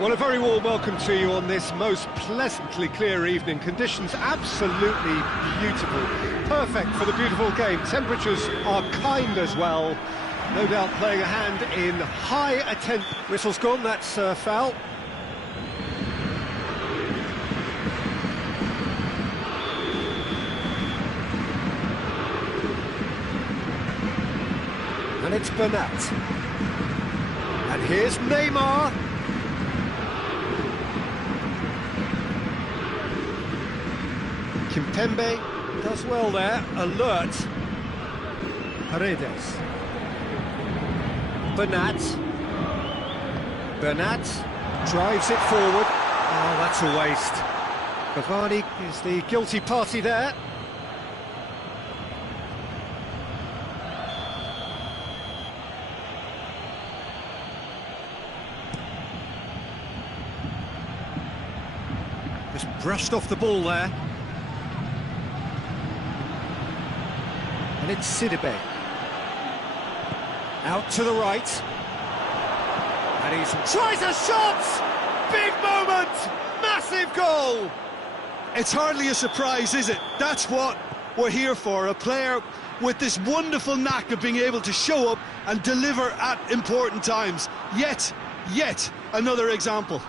Well, a very warm welcome to you on this most pleasantly clear evening. Conditions absolutely beautiful. Perfect for the beautiful game. Temperatures are kind as well. No doubt playing a hand in high attention. Whistle's gone, that's foul. And it's Bernat. And here's Neymar. Kimpembe does well there, alert. Paredes. Bernat drives it forward. Oh, that's a waste. Cavani is the guilty party there. Just brushed off the ball there. And it's Sidibe. Out to the right. And he tries a shot! Big moment! Massive goal! It's hardly a surprise, is it? That's what we're here for. A player with this wonderful knack of being able to show up and deliver at important times. Yet another example.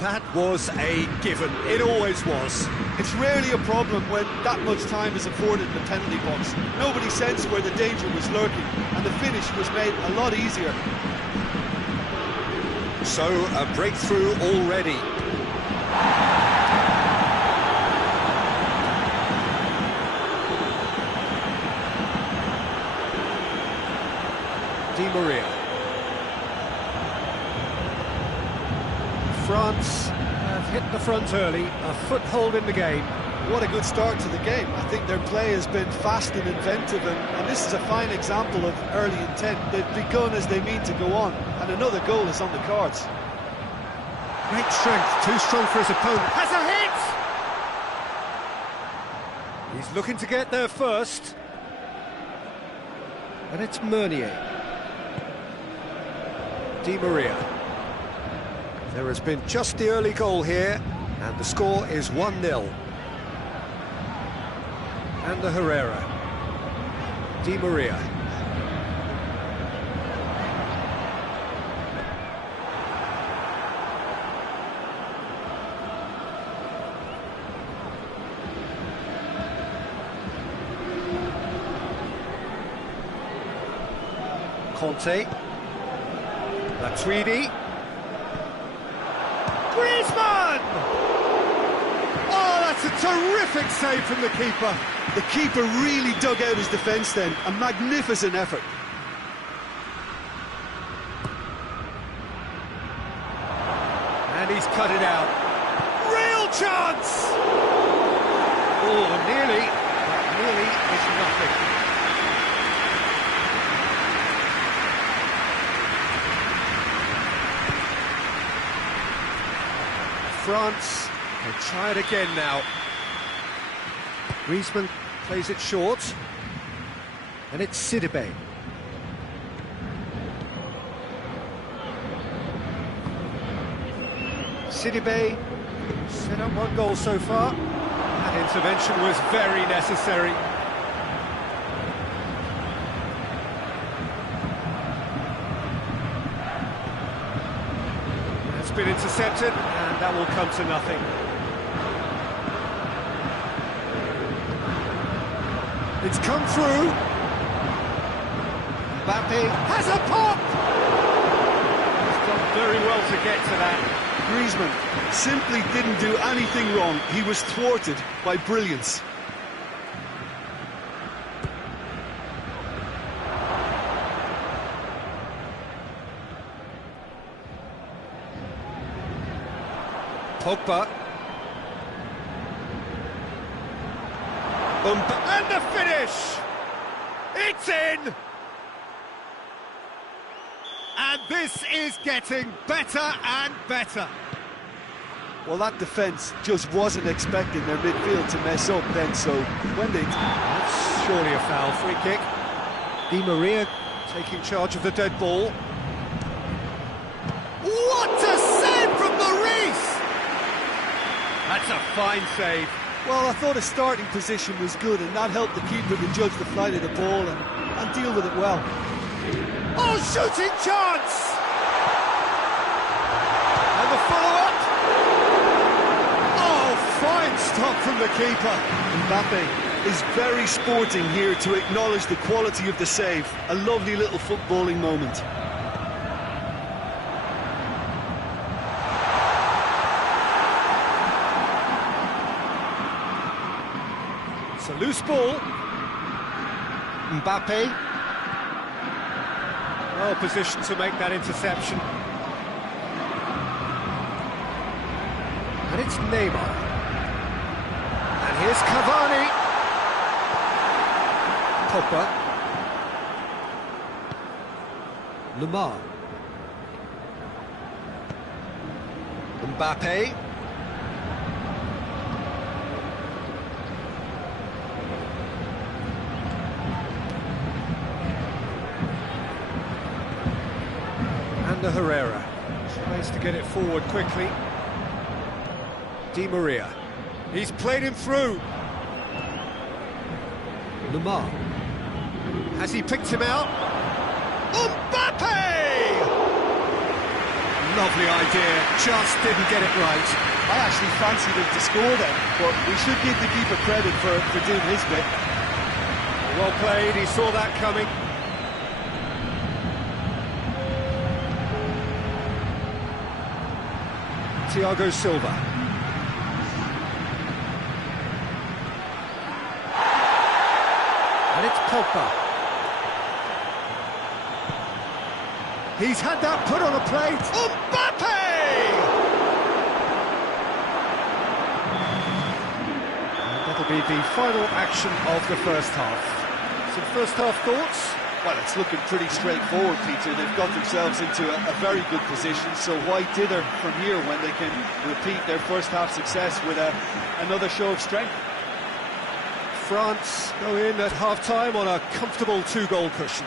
That was a given. It always was. It's rarely a problem when that much time is afforded in the penalty box. Nobody sensed where the danger was lurking, and the finish was made a lot easier. So, a breakthrough already. Di Maria. France have hit the front early, a foothold in the game. What a good start to the game. I think their play has been fast and inventive, and this is a fine example of early intent. They've begun as they mean to go on, and another goal is on the cards. Great strength, too strong for his opponent. Has a hit! He's looking to get there first. And it's Meunier. Di Maria. There has been just the early goal here, and the score is 1-0. And the Herrera. Di Maria. Conte. Matuidi. Griezmann! Oh, that's a terrific save from the keeper. The keeper really dug out his defence then. A magnificent effort. And he's cut it out. Real chance! Oh, nearly, but nearly is nothing. France will try it again now. Griezmann plays it short, and it's Sidibe. Sidibe set up one goal so far. That intervention was very necessary. That's been intercepted, and that will come to nothing. It's come through. Mbappe has a pop! He's done very well to get to that. Griezmann simply didn't do anything wrong. He was thwarted by brilliance. Pogba. And the finish! It's in! And this is getting better and better. Well, that defence just wasn't expecting their midfield to mess up then, so when they... That's surely a foul. Free kick. Di Maria taking charge of the dead ball. What a save from Maurice! That's a fine save. Well, I thought his starting position was good, and that helped the keeper to judge the flight of the ball and deal with it well. Oh, shooting chance! And the follow-up. Oh, fine stop from the keeper. Mbappe is very sporting here to acknowledge the quality of the save. A lovely little footballing moment. It's a loose ball. Mbappe. Well positioned to make that interception. And it's Neymar. And here's Cavani. Pogba. Lemar. Mbappe. And Herrera tries to get it forward quickly. Di Maria. He's played him through. Lemar. Has he picked him out? Mbappe! Lovely idea, just didn't get it right. I actually fancied him to score then, but we should give the keeper credit for doing his bit. Well played, he saw that coming. Thiago Silva. And it's Pogba. He's had that put on a plate. Mbappe! And that'll be the final action of the first half. Some first half thoughts? Well, it's looking pretty straightforward, Peter. They've got themselves into a very good position, so why dither from here when they can repeat their first half success with another show of strength? France go in at half-time on a comfortable 2-goal cushion.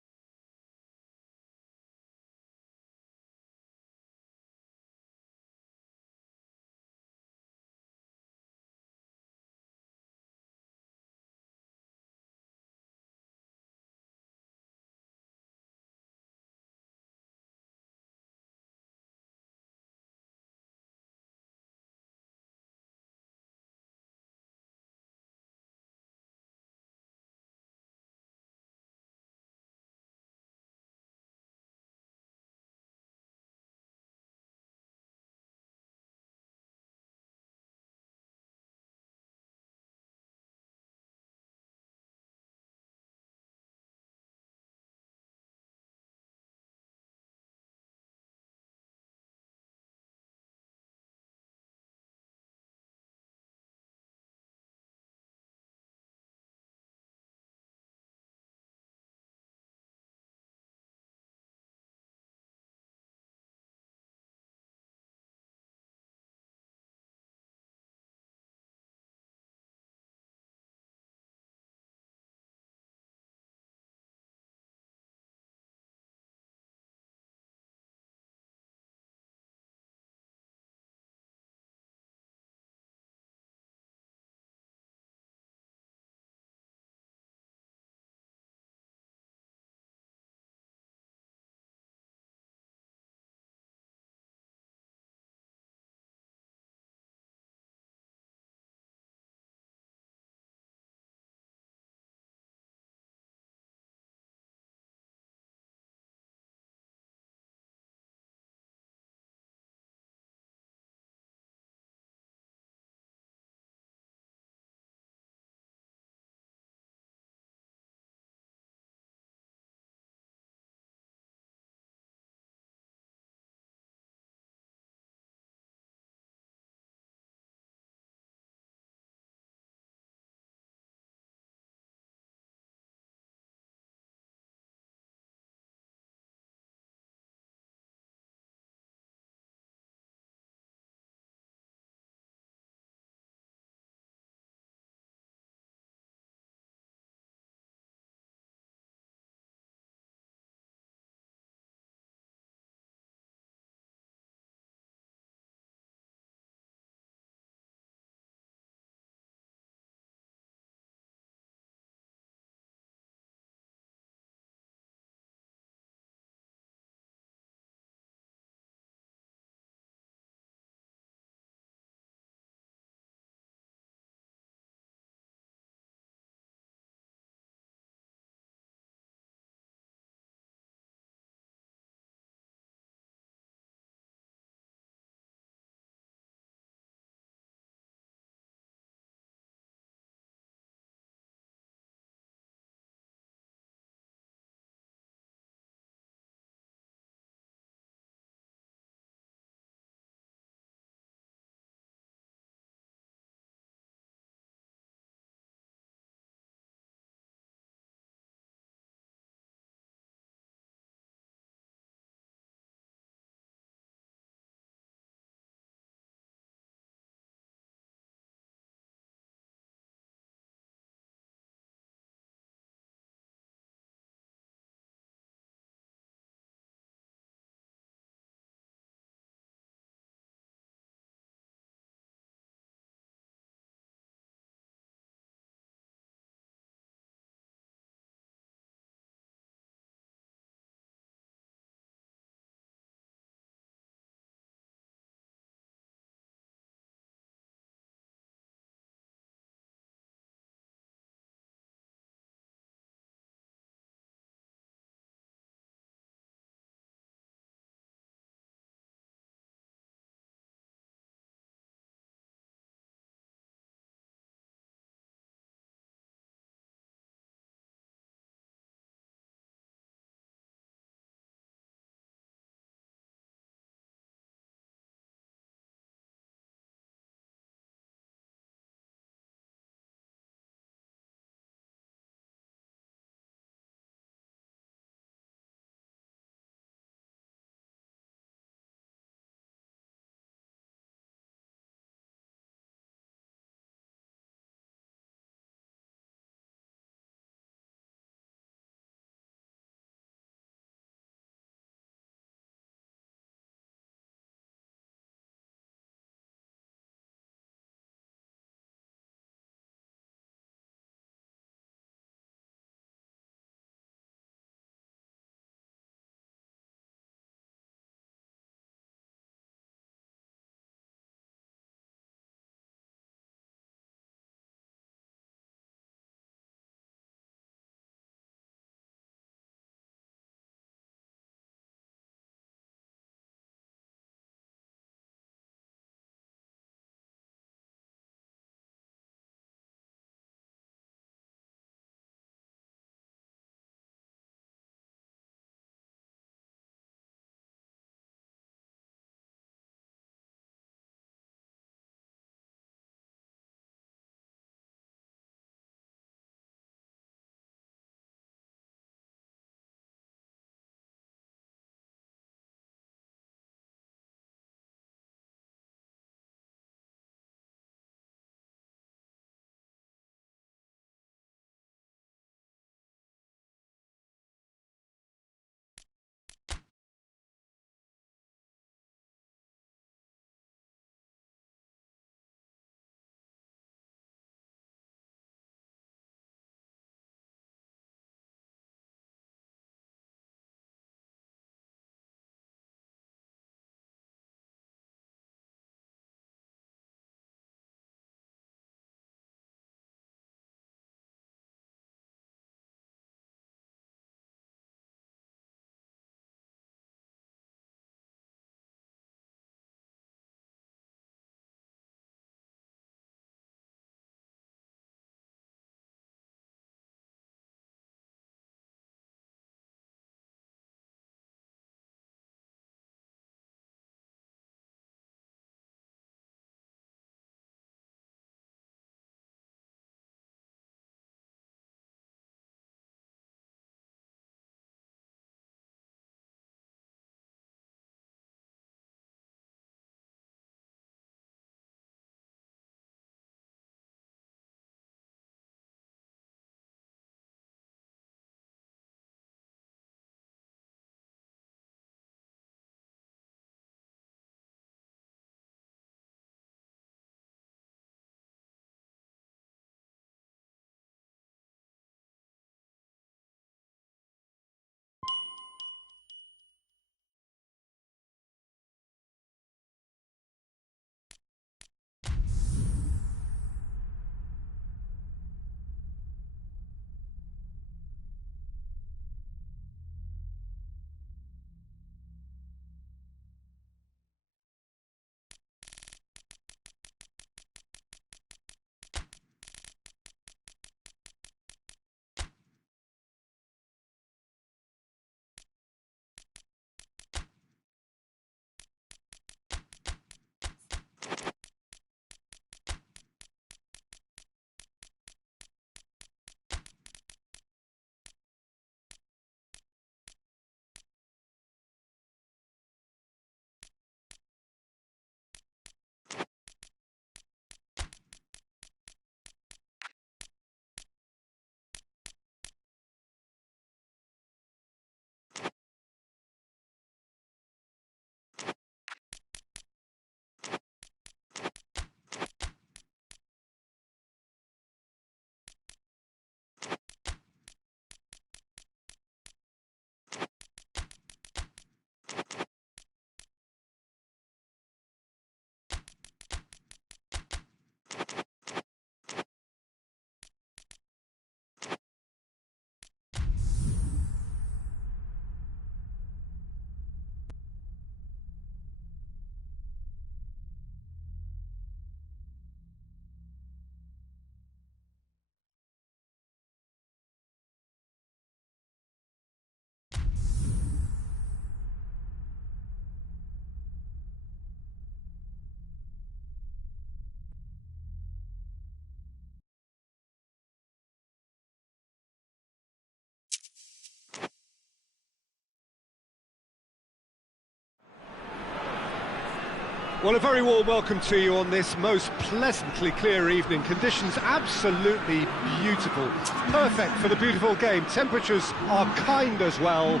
Well, a very warm welcome to you on this most pleasantly clear evening. Conditions absolutely beautiful. Perfect for the beautiful game. Temperatures are kind as well.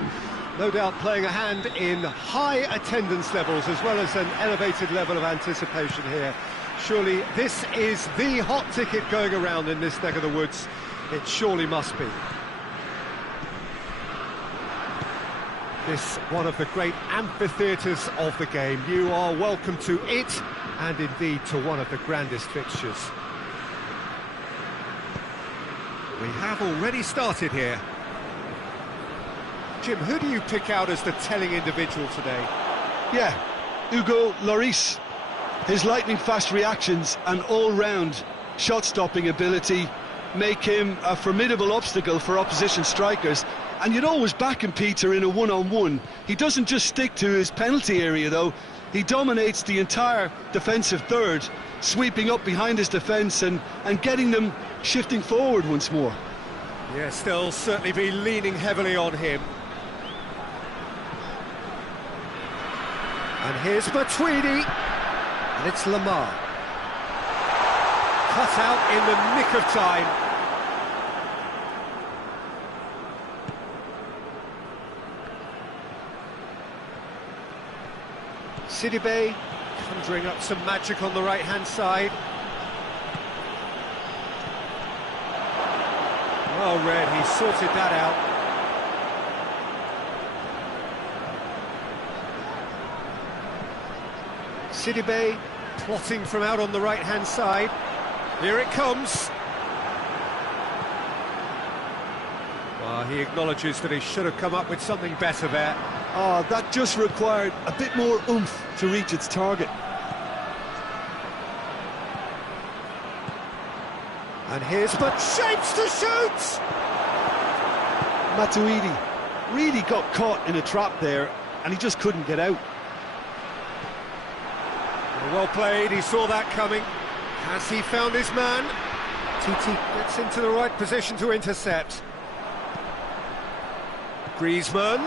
No doubt playing a hand in high attendance levels as well as an elevated level of anticipation here. Surely this is the hot ticket going around in this neck of the woods. It surely must be. This one of the great amphitheatres of the game. You are welcome to it, and indeed to one of the grandest fixtures. We have already started here. Jim, who do you pick out as the telling individual today? Yeah, Hugo Lloris. His lightning-fast reactions and all-round shot-stopping ability make him a formidable obstacle for opposition strikers. And you'd always back him, Peter, in a one-on-one. He doesn't just stick to his penalty area, though. He dominates the entire defensive third, sweeping up behind his defence and getting them shifting forward once more. Yes, they'll certainly be leaning heavily on him. And here's Matuidi, and it's Lamar. Cut out in the nick of time. Sidibe conjuring up some magic on the right-hand side. Well read, he sorted that out. Sidibe plotting from out on the right-hand side. Here it comes. Well, he acknowledges that he should have come up with something better there. Oh, that just required a bit more oomph to reach its target. And here's but shapes to shoot! Matuidi really got caught in a trap there, and he just couldn't get out. Well played, he saw that coming. Has he found his man? Titi gets into the right position to intercept. Griezmann.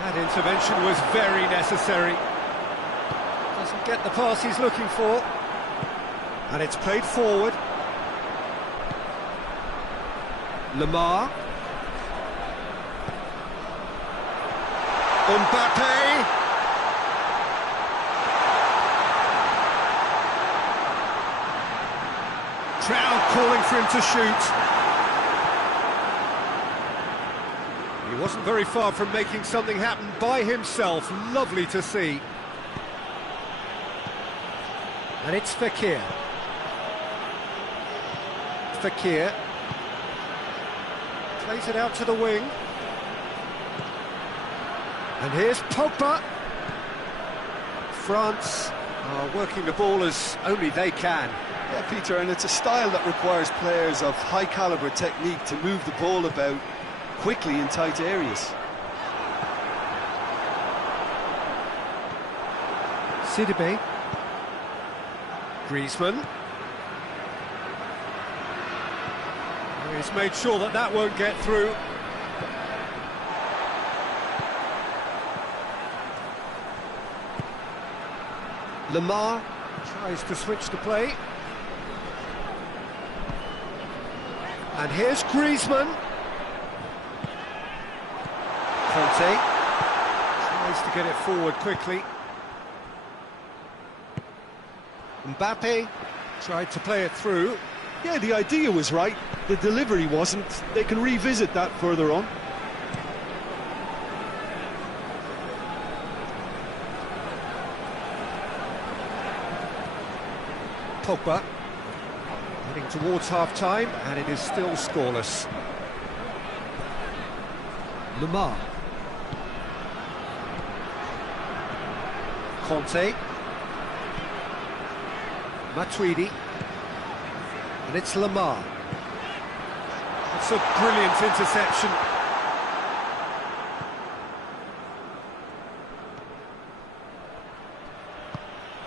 That intervention was very necessary. Doesn't get the pass he's looking for. And it's played forward. Lamar. Mbappe. Crowd calling for him to shoot. He wasn't very far from making something happen by himself. Lovely to see. And it's Fekir. Fekir plays it out to the wing. And here's Pogba. France are working the ball as only they can. Yeah, Peter, and it's a style that requires players of high-caliber technique to move the ball about quickly in tight areas. Sidibe. Griezmann. He's made sure that that won't get through. Lamar tries to switch the play. And here's Griezmann. Conte tries to get it forward quickly. Mbappe tried to play it through. Yeah, the idea was right, the delivery wasn't. They can revisit that further on. Pogba heading towards half-time, and it is still scoreless. Lamar. Conte. Matuidi. And it's Lamar. It's a brilliant interception.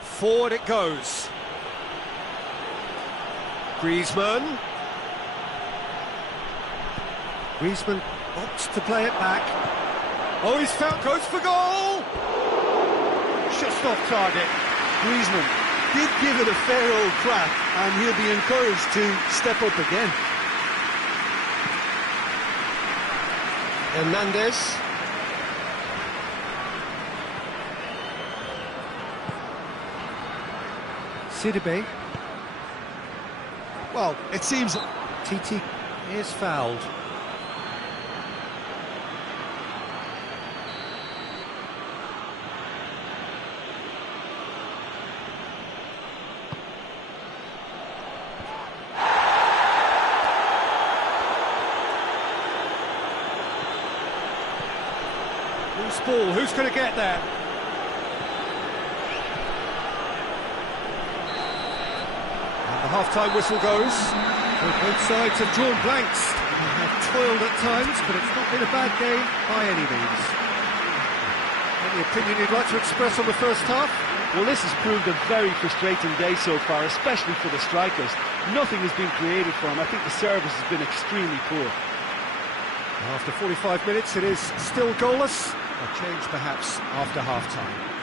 Forward it goes. Griezmann. Griezmann opts to play it back. Oh, he's found, goes for goal! just off target. Griezmann did give it a fair old crack, and he'll be encouraged to step up again. Hernandez. Sidibe. Well, it seems TT is fouled. Loose ball, who's going to get there? And the half-time whistle goes. Well, both sides have drawn blanks. They have toiled at times, but it's not been a bad game by any means. Any opinion you'd like to express on the first half? Well, this has proved a very frustrating day so far, especially for the strikers. Nothing has been created for them. I think the service has been extremely poor. After 45 minutes, it is still goalless. A change perhaps after half-time.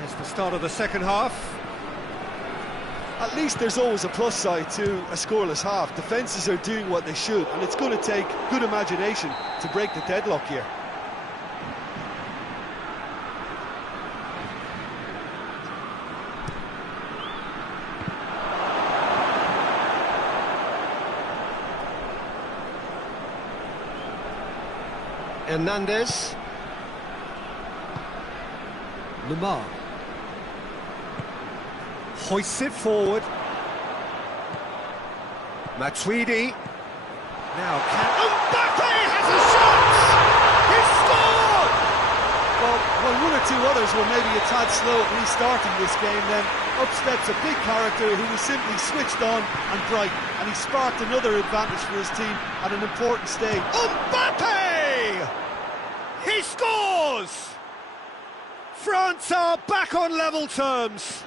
There's the start of the second half. at least there's always a plus side to a scoreless half. Defences are doing what they should, and it's going to take good imagination to break the deadlock here. Hernandez. Lamar. Hoists it forward. Matuidi. Now Mbappe has a shot! He's scored! Well, when one or two others were maybe a tad slow at restarting this game, then up steps a big character who was simply switched on and bright, and he sparked another advantage for his team at an important stage. Mbappe! He scores! France are back on level terms.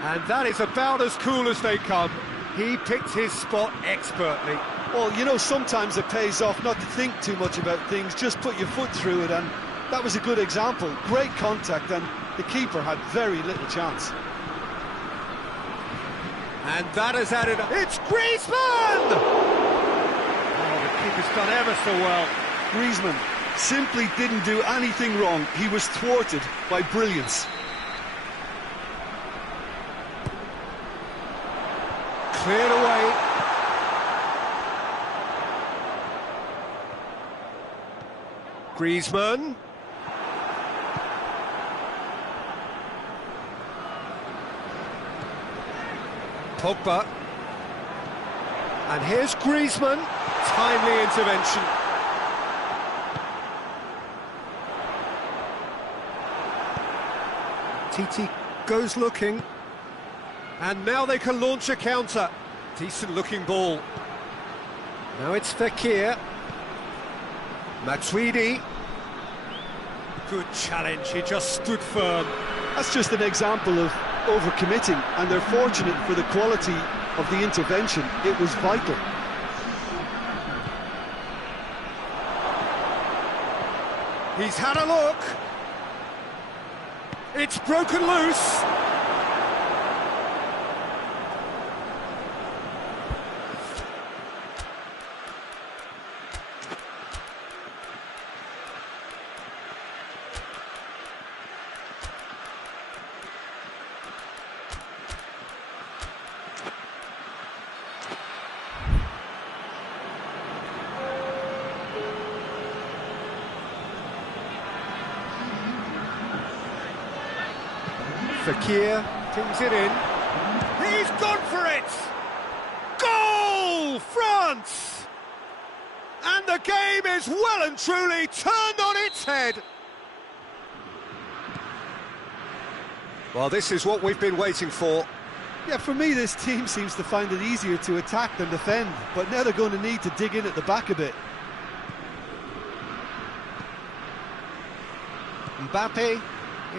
And that is about as cool as they come. He picked his spot expertly. Well, you know, sometimes it pays off not to think too much about things, just put your foot through it, and that was a good example. Great contact, and the keeper had very little chance. And that has added up. It's Griezmann! Oh, the keeper's done ever so well. Griezmann simply didn't do anything wrong. He was thwarted by brilliance. Cleared away. Griezmann. Pogba. And here's Griezmann. Timely intervention. TT goes looking. And now they can launch a counter. Decent-looking ball. Now it's Fekir. Matuidi. Good challenge, he just stood firm. That's just an example of overcommitting, and they're fortunate for the quality of the intervention. It was vital. He's had a look. It's broken loose. Shakir pings it in. He's gone for it! Goal! France! And the game is well and truly turned on its head. Well, this is what we've been waiting for. Yeah, for me, this team seems to find it easier to attack than defend, but now they're going to need to dig in at the back a bit. Mbappe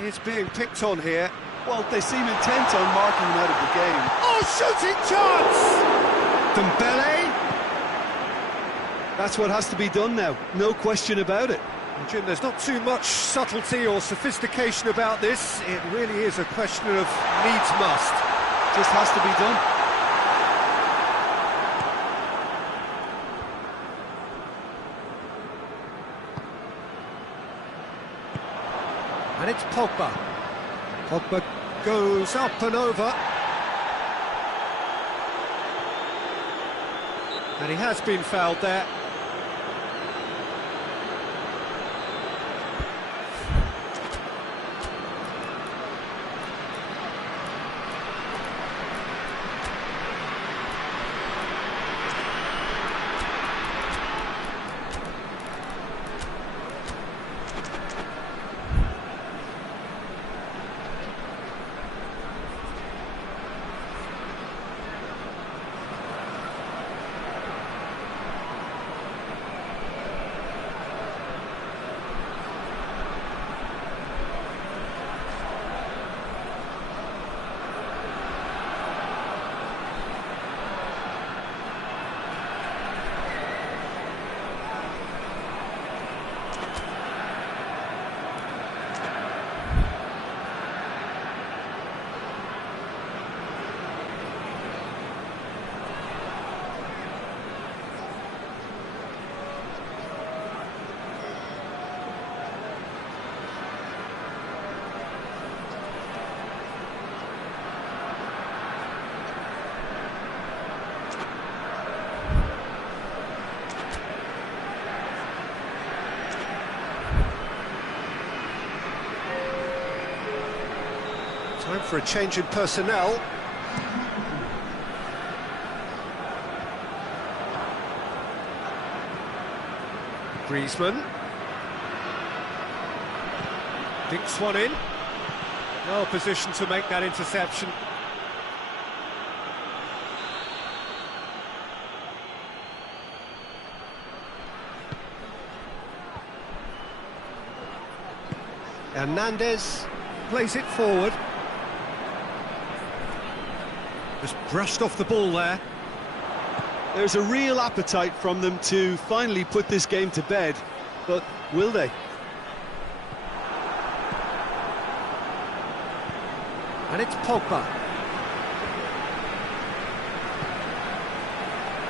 is being picked on here. Well, they seem intent on marking him out of the game. Oh, shooting chance! Dembele. That's what has to be done now, no question about it. Well, Jim, there's not too much subtlety or sophistication about this. It really is a question of needs must. Just has to be done. And it's Pogba. Pogba goes up and over. And he has been fouled there. Time for a change in personnel. Griezmann. Dinks one in. Well positioned to make that interception. Hernandez plays it forward. Just brushed off the ball there. There's a real appetite from them to finally put this game to bed, but will they? And it's Pogba.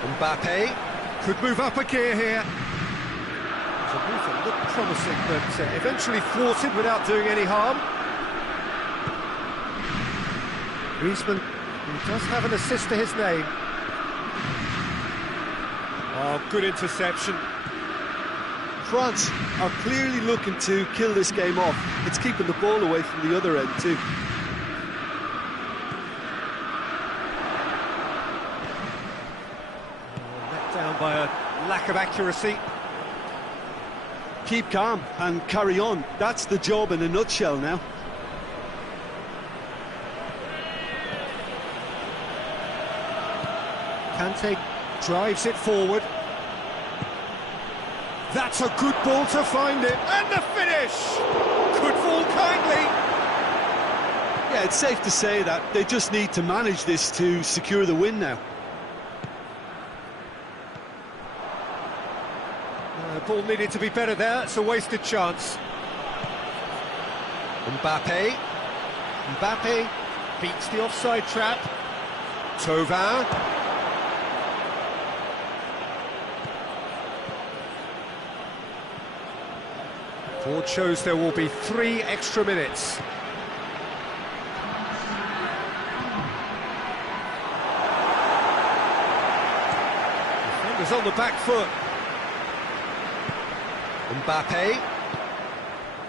Mbappe could move up a gear here. The move that looked promising, but eventually thwarted without doing any harm. Griezmann, he does have an assist to his name. Oh, good interception. France are clearly looking to kill this game off. It's keeping the ball away from the other end too. Let down by a lack of accuracy. Keep calm and carry on. That's the job in a nutshell now. Kante drives it forward. That's a good ball to find it. And the finish! Could fall kindly. Yeah, it's safe to say that they just need to manage this to secure the win now. Ball needed to be better there. It's a wasted chance. Mbappe. Mbappe beats the offside trap. Thauvin. Board shows there will be 3 extra minutes. Defenders on the back foot. Mbappe.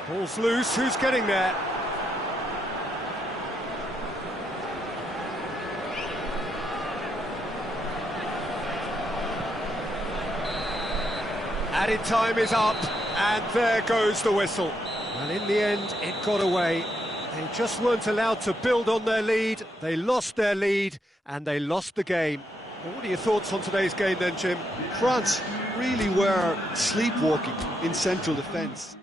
Ball's loose, who's getting there? Added time is up, and there goes the whistle. And in the end, it got away. They just weren't allowed to build on their lead. They lost their lead, and they lost the game. Well, what are your thoughts on today's game then, Jim? France really were sleepwalking in central defence.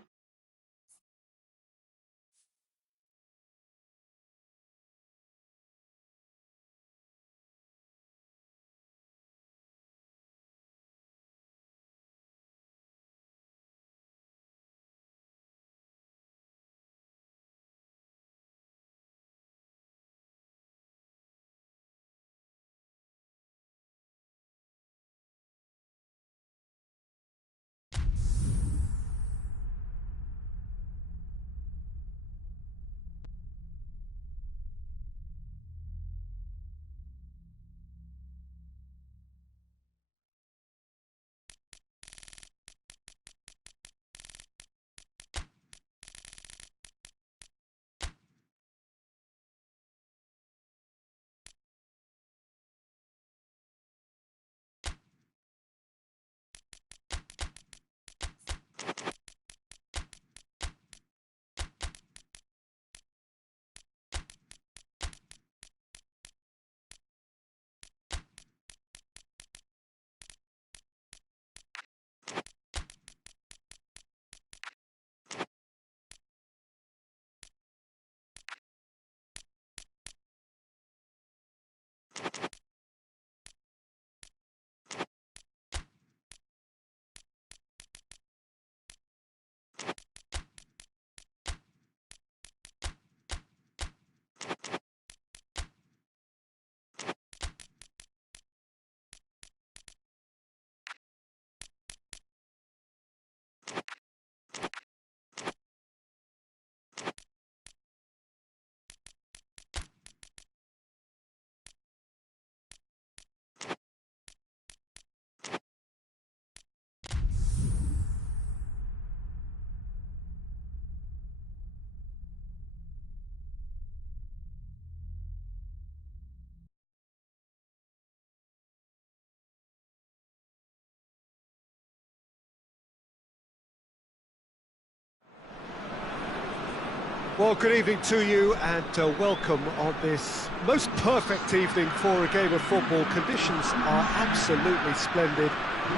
Well, good evening to you, and welcome on this most perfect evening for a game of football. Conditions are absolutely splendid,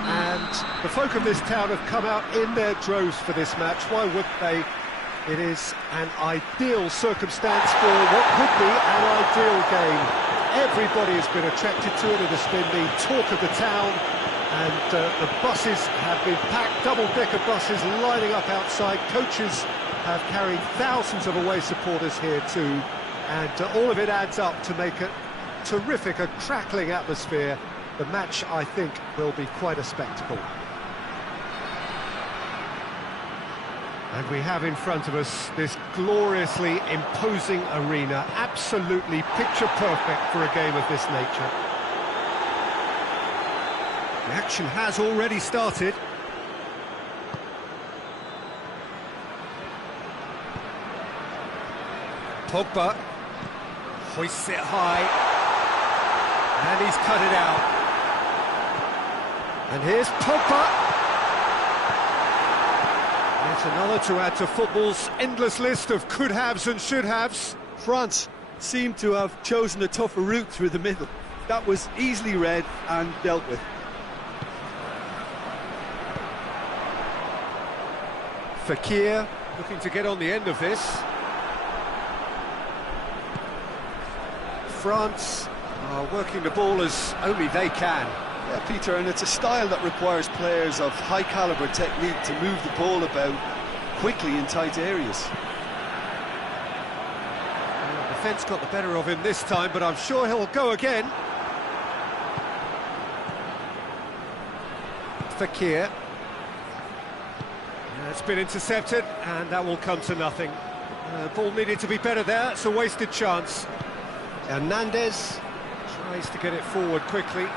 and the folk of this town have come out in their droves for this match. Why would they? It is an ideal circumstance for what could be an ideal game. Everybody has been attracted to it. It has been the talk of the town, and the buses have been packed, double-decker buses lining up outside. Coaches have carried thousands of away supporters here too, and all of it adds up to make a terrific, a crackling atmosphere. The match, I think, will be quite a spectacle. And we have in front of us this gloriously imposing arena, absolutely picture perfect for a game of this nature. The action has already started. Pogba hoists it high, and he's cut it out. And here's Pogba. It's another to add to football's endless list of could-haves and should-haves. France seemed to have chosen a tougher route through the middle. That was easily read and dealt with. Fekir looking to get on the end of this. France are working the ball as only they can. Yeah, Peter, and it's a style that requires players of high-caliber technique to move the ball about quickly in tight areas. Well, the defence got the better of him this time, but I'm sure he'll go again. Fekir. It's been intercepted, and that will come to nothing. Ball needed to be better there. It's a wasted chance. Hernandez tries to get it forward quickly.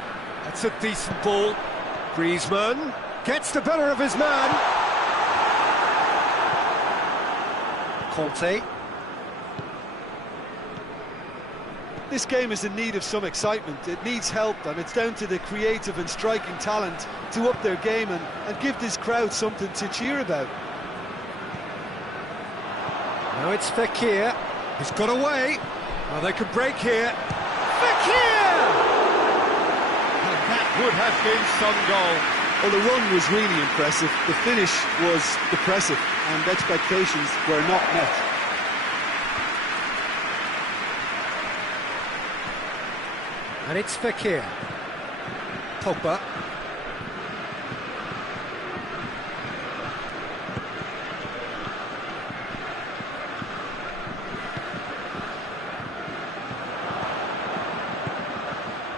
That's a decent ball. Griezmann gets the better of his man. Conte. This game is in need of some excitement. It needs help, and it's down to the creative and striking talent to up their game and give this crowd something to cheer about. Now it's Fekir. He's got away. Well, they could break here. Fekir! And that would have been some goal. Well, the run was really impressive. The finish was depressive, and expectations were not met. And it's Fekir. Pogba.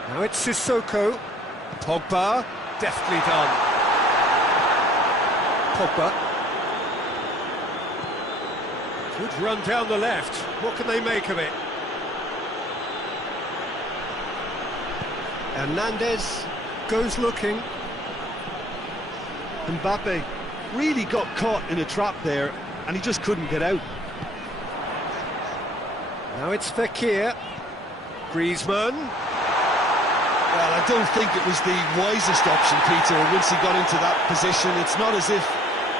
Now it's Sissoko. Pogba. Deftly done. Pogba. Good run down the left. What can they make of it? Hernandez goes looking. Mbappe really got caught in a trap there, and he just couldn't get out. Now it's Fekir. Griezmann. Well, I don't think it was the wisest option, Peter, once he got into that position. It's not as if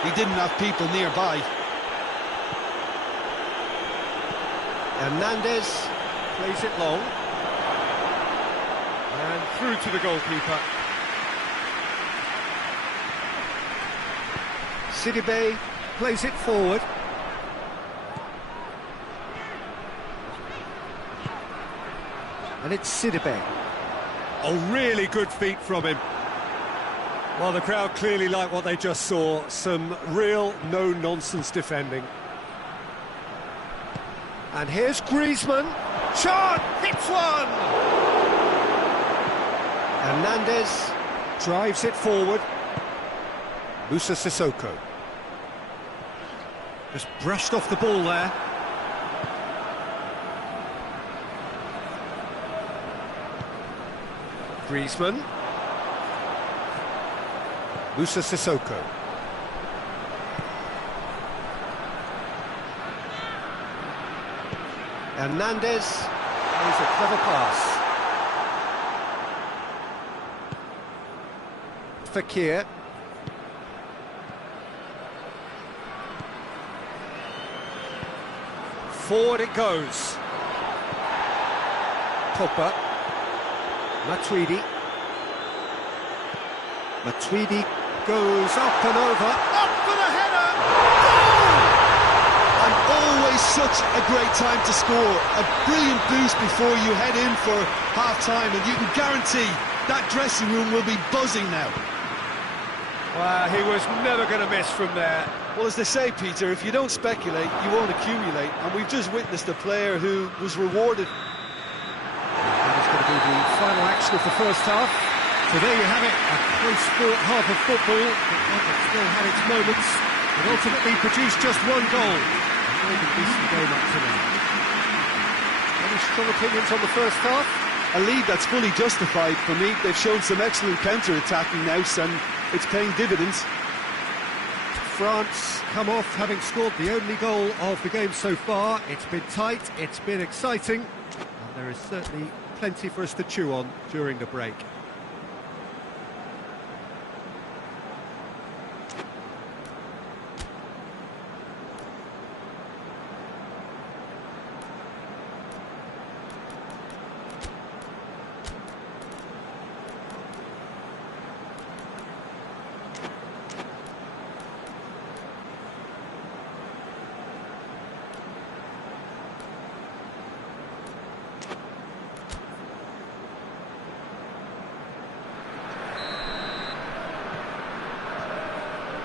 he didn't have people nearby. Hernandez plays it long. And through to the goalkeeper. Sidibe plays it forward. And it's Sidibe. Oh, really good feet from him. Well, the crowd clearly like what they just saw. Some real no-nonsense defending. And here's Griezmann. Shot! Hits one! Hernandez drives it forward. Musa Sissoko. Just brushed off the ball there. Griezmann. Musa Sissoko. Hernandez plays a clever pass. Fekir. Forward it goes. Pogba. Matuidi. Matuidi goes up and over. Up for the header! And always such a great time to score. A brilliant boost before you head in for half-time, and you can guarantee that dressing room will be buzzing now. Well, he was never going to miss from there. Well, as they say, Peter, if you don't speculate, you won't accumulate, and we've just witnessed a player who was rewarded. That is going to be the final action of the first half. So there you have it, a close-fought half of football, but one that still had its moments, and ultimately produced just one goal. A very decent game up to now. Any strong opinions on the first half? A lead that's fully justified for me. They've shown some excellent counter-attacking now, and it's paying dividends. France come off having scored the only goal of the game so far. It's been tight, it's been exciting, and there is certainly plenty for us to chew on during the break.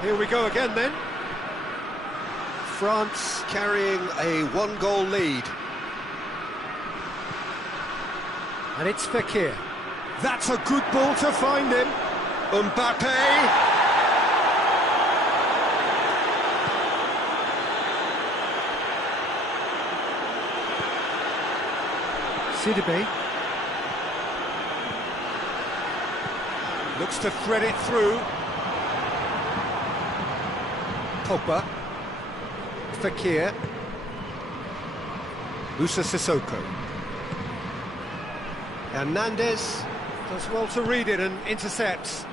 Here we go again then. France carrying a one-goal lead. And it's Fekir. That's a good ball to find him. Mbappe. Sidibe. Looks to thread it through. Pogba. Fekir. Musa Sissoko. Hernandez does well to read it and intercepts.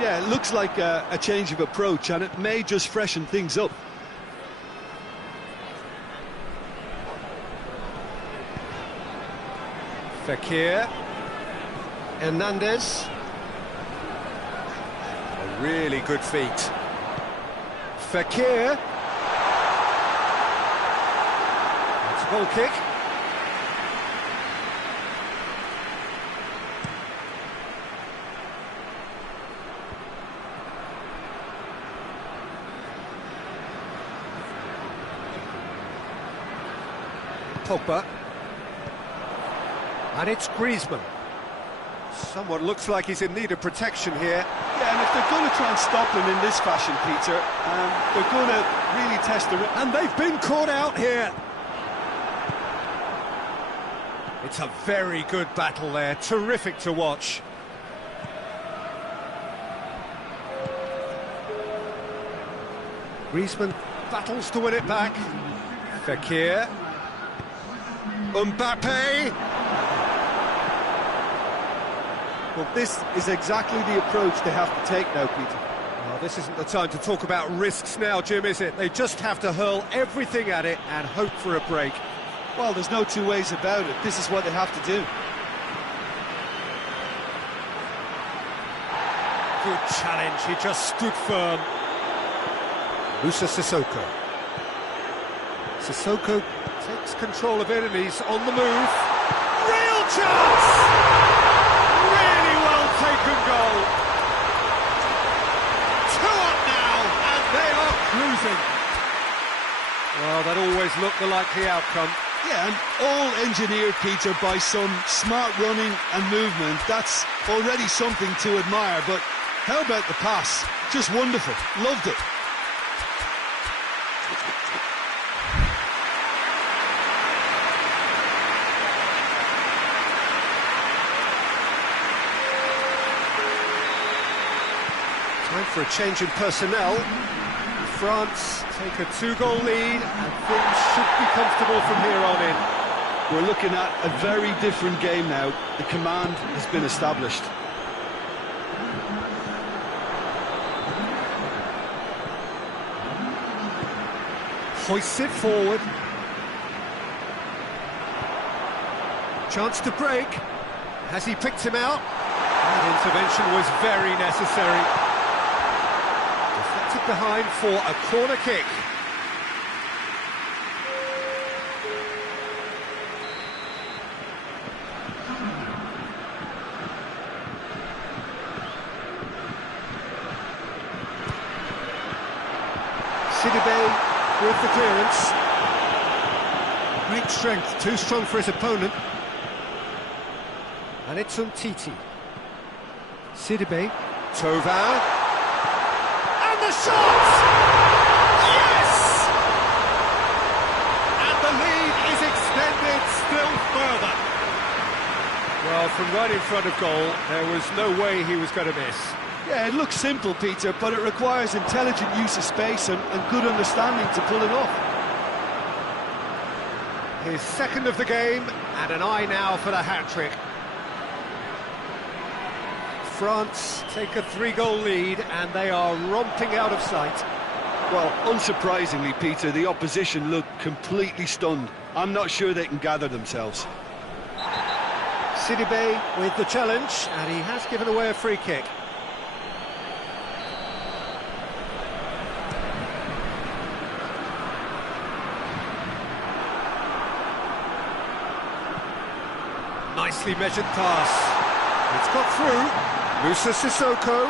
Yeah, it looks like a change of approach, and it may just freshen things up. Fekir. Hernandez. A really good feat. Fekir. It's a goal kick. Pogba. And it's Griezmann. Someone looks like he's in need of protection here. Yeah, and if they're going to try and stop him in this fashion, Peter, they're going to really test the... And they've been caught out here. It's a very good battle there. Terrific to watch. Griezmann battles to win it back. Fekir. Mbappe. Well, this is exactly the approach they have to take now, Peter. Well, this isn't the time to talk about risks now, Jim, is it? They just have to hurl everything at it and hope for a break. Well, there's no two ways about it. This is what they have to do. Good challenge, he just stood firm. Musa Sissoko. Sissoko takes control of it and he's on the move. Real chance! Really well taken goal. 2 up now, and they are cruising. Well, that always looked the likely outcome. Yeah, and all engineered, Peter, by some smart running and movement. That's already something to admire, but how about the pass? Just wonderful. Loved it. Time for a change in personnel. France take a 2-goal lead and things should be comfortable from here on in. We're looking at a very different game now. The command has been established. Hoists it forward. Chance to break. Has he picked him out? That intervention was very necessary. Deflected behind for a corner kick. Sidibe with the clearance. Great strength, too strong for his opponent. And it's Umtiti. Sidibe. Thauvin. And the shot! Yes! And the lead is extended still further. Well, from right in front of goal, there was no way he was going to miss. Yeah, it looks simple, Peter, but it requires intelligent use of space and good understanding to pull it off. His second of the game, and an eye now for the hat-trick. France take a 3-goal lead, and they are romping out of sight. Well, unsurprisingly, Peter, the opposition look completely stunned. I'm not sure they can gather themselves. Sidibe with the challenge, and he has given away a free kick. Nicely measured pass. It's got through. Musa Sissoko.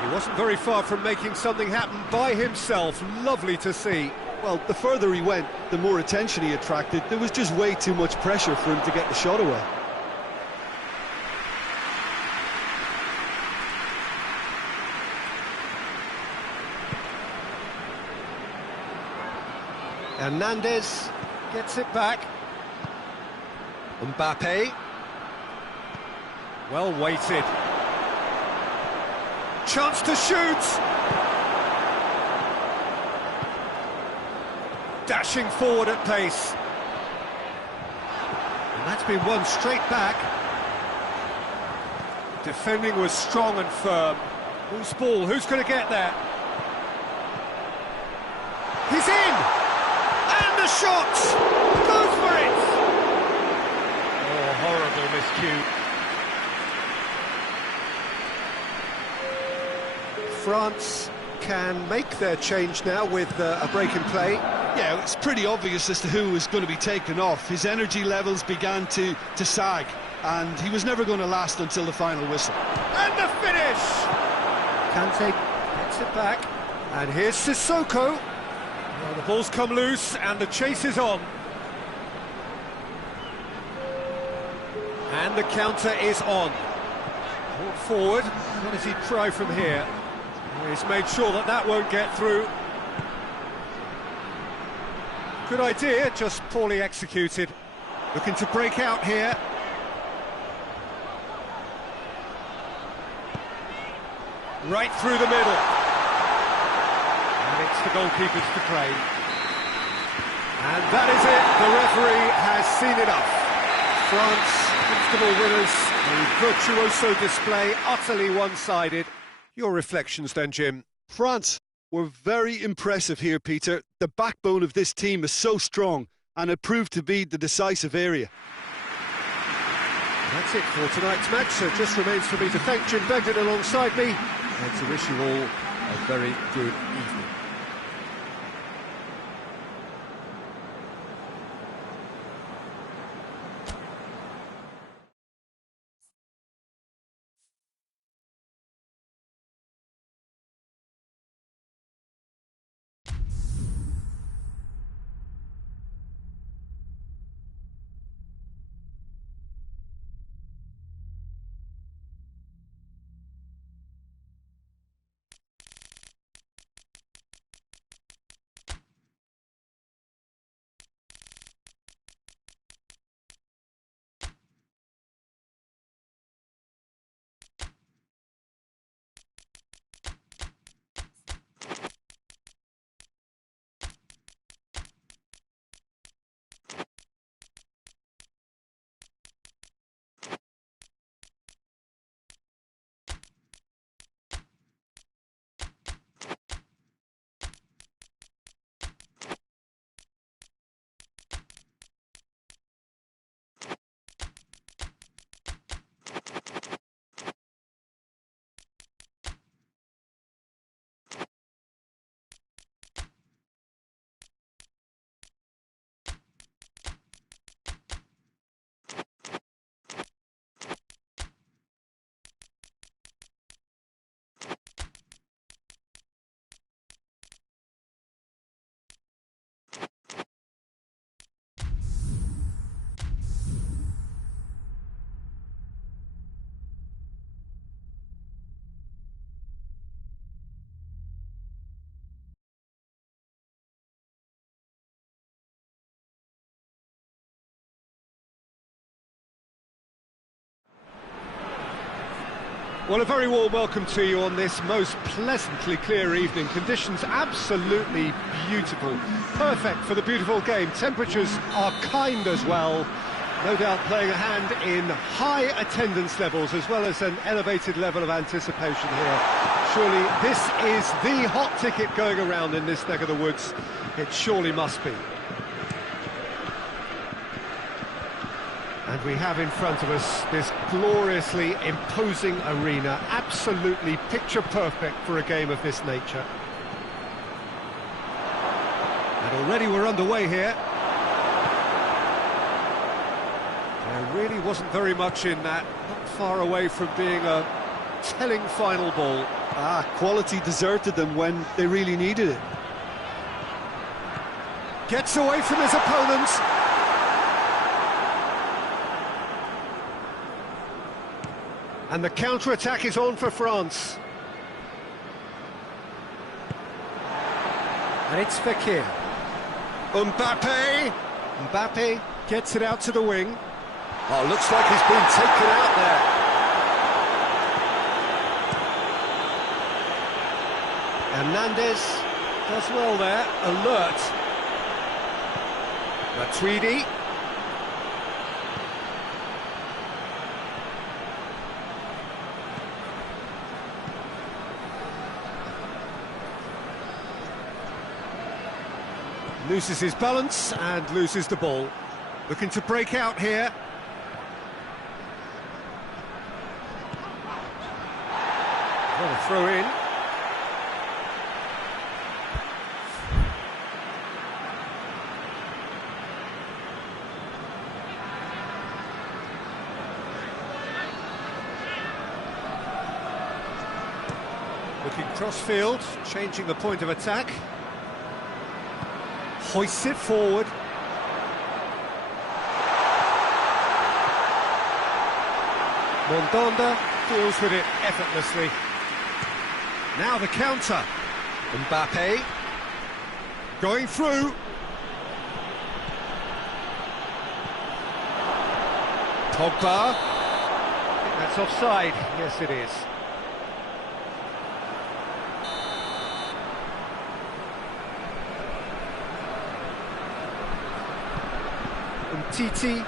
He wasn't very far from making something happen by himself. Lovely to see. Well, the further he went, the more attention he attracted. There was just way too much pressure for him to get the shot away. Hernandez gets it back. Mbappe. Well weighted. Chance to shoot. Dashing forward at pace. And that's been won straight back. Defending was strong and firm. Who's ball? Who's going to get there? He's in! And the shot! Goes for it! Oh, horrible miscue. France can make their change now with a break in play. Yeah, it's pretty obvious as to who was going to be taken off. His energy levels began to sag, and he was never going to last until the final whistle. And the finish! Kante gets it back, and here's Sissoko. Well, the ball's come loose, and the chase is on. And the counter is on. Brought forward, what does he try from here? He's made sure that that won't get through. Good idea, just poorly executed. Looking to break out here. Right through the middle. And it's the goalkeepers to claim. And that is it, the referee has seen enough. France, comfortable winners, a virtuoso display, utterly one-sided. Your reflections then, Jim? France were very impressive here, Peter. The backbone of this team is so strong, and it proved to be the decisive area. That's it for tonight's match, so it just remains for me to thank Jim Begden alongside me, and to wish you all a very good evening. Well, a very warm welcome to you on this most pleasantly clear evening. Conditions absolutely beautiful. Perfect for the beautiful game. Temperatures are kind as well. No doubt playing a hand in high attendance levels as well as an elevated level of anticipation here. Surely this is the hot ticket going around in this neck of the woods. It surely must be. And we have in front of us this gloriously imposing arena, absolutely picture perfect for a game of this nature. And already we're underway here. There really wasn't very much in that, not far away from being a telling final ball. Quality deserted them when they really needed it. Gets away from his opponents. And the counter-attack is on for France. And it's Fekir. Mbappe gets it out to the wing. Oh, looks like he's been taken out there. Hernandez does well there, alert. Matuidi. Loses his balance and loses the ball. Looking to break out here. What a throw in. Looking cross-field, changing the point of attack. Hoists it forward. Mondonda deals with it effortlessly. Now the counter. Mbappe. Going through. Pogba. That's offside. Yes, it is. Titi.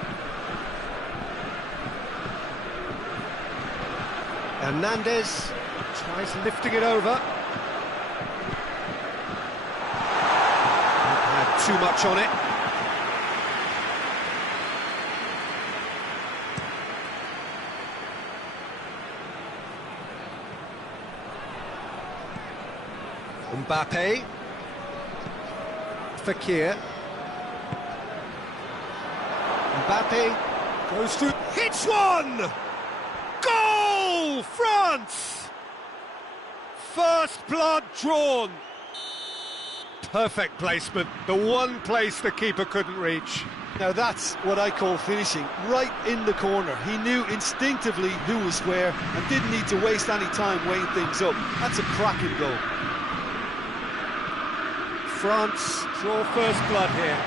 Hernandez tries lifting it over. Had too much on it. Mbappe. Fekir. Mbappe goes through, hits one! Goal! France! First blood drawn. Perfect placement, the one place the keeper couldn't reach. Now that's what I call finishing, right in the corner. He knew instinctively who was where and didn't need to waste any time weighing things up. That's a cracking goal. France draw first blood here.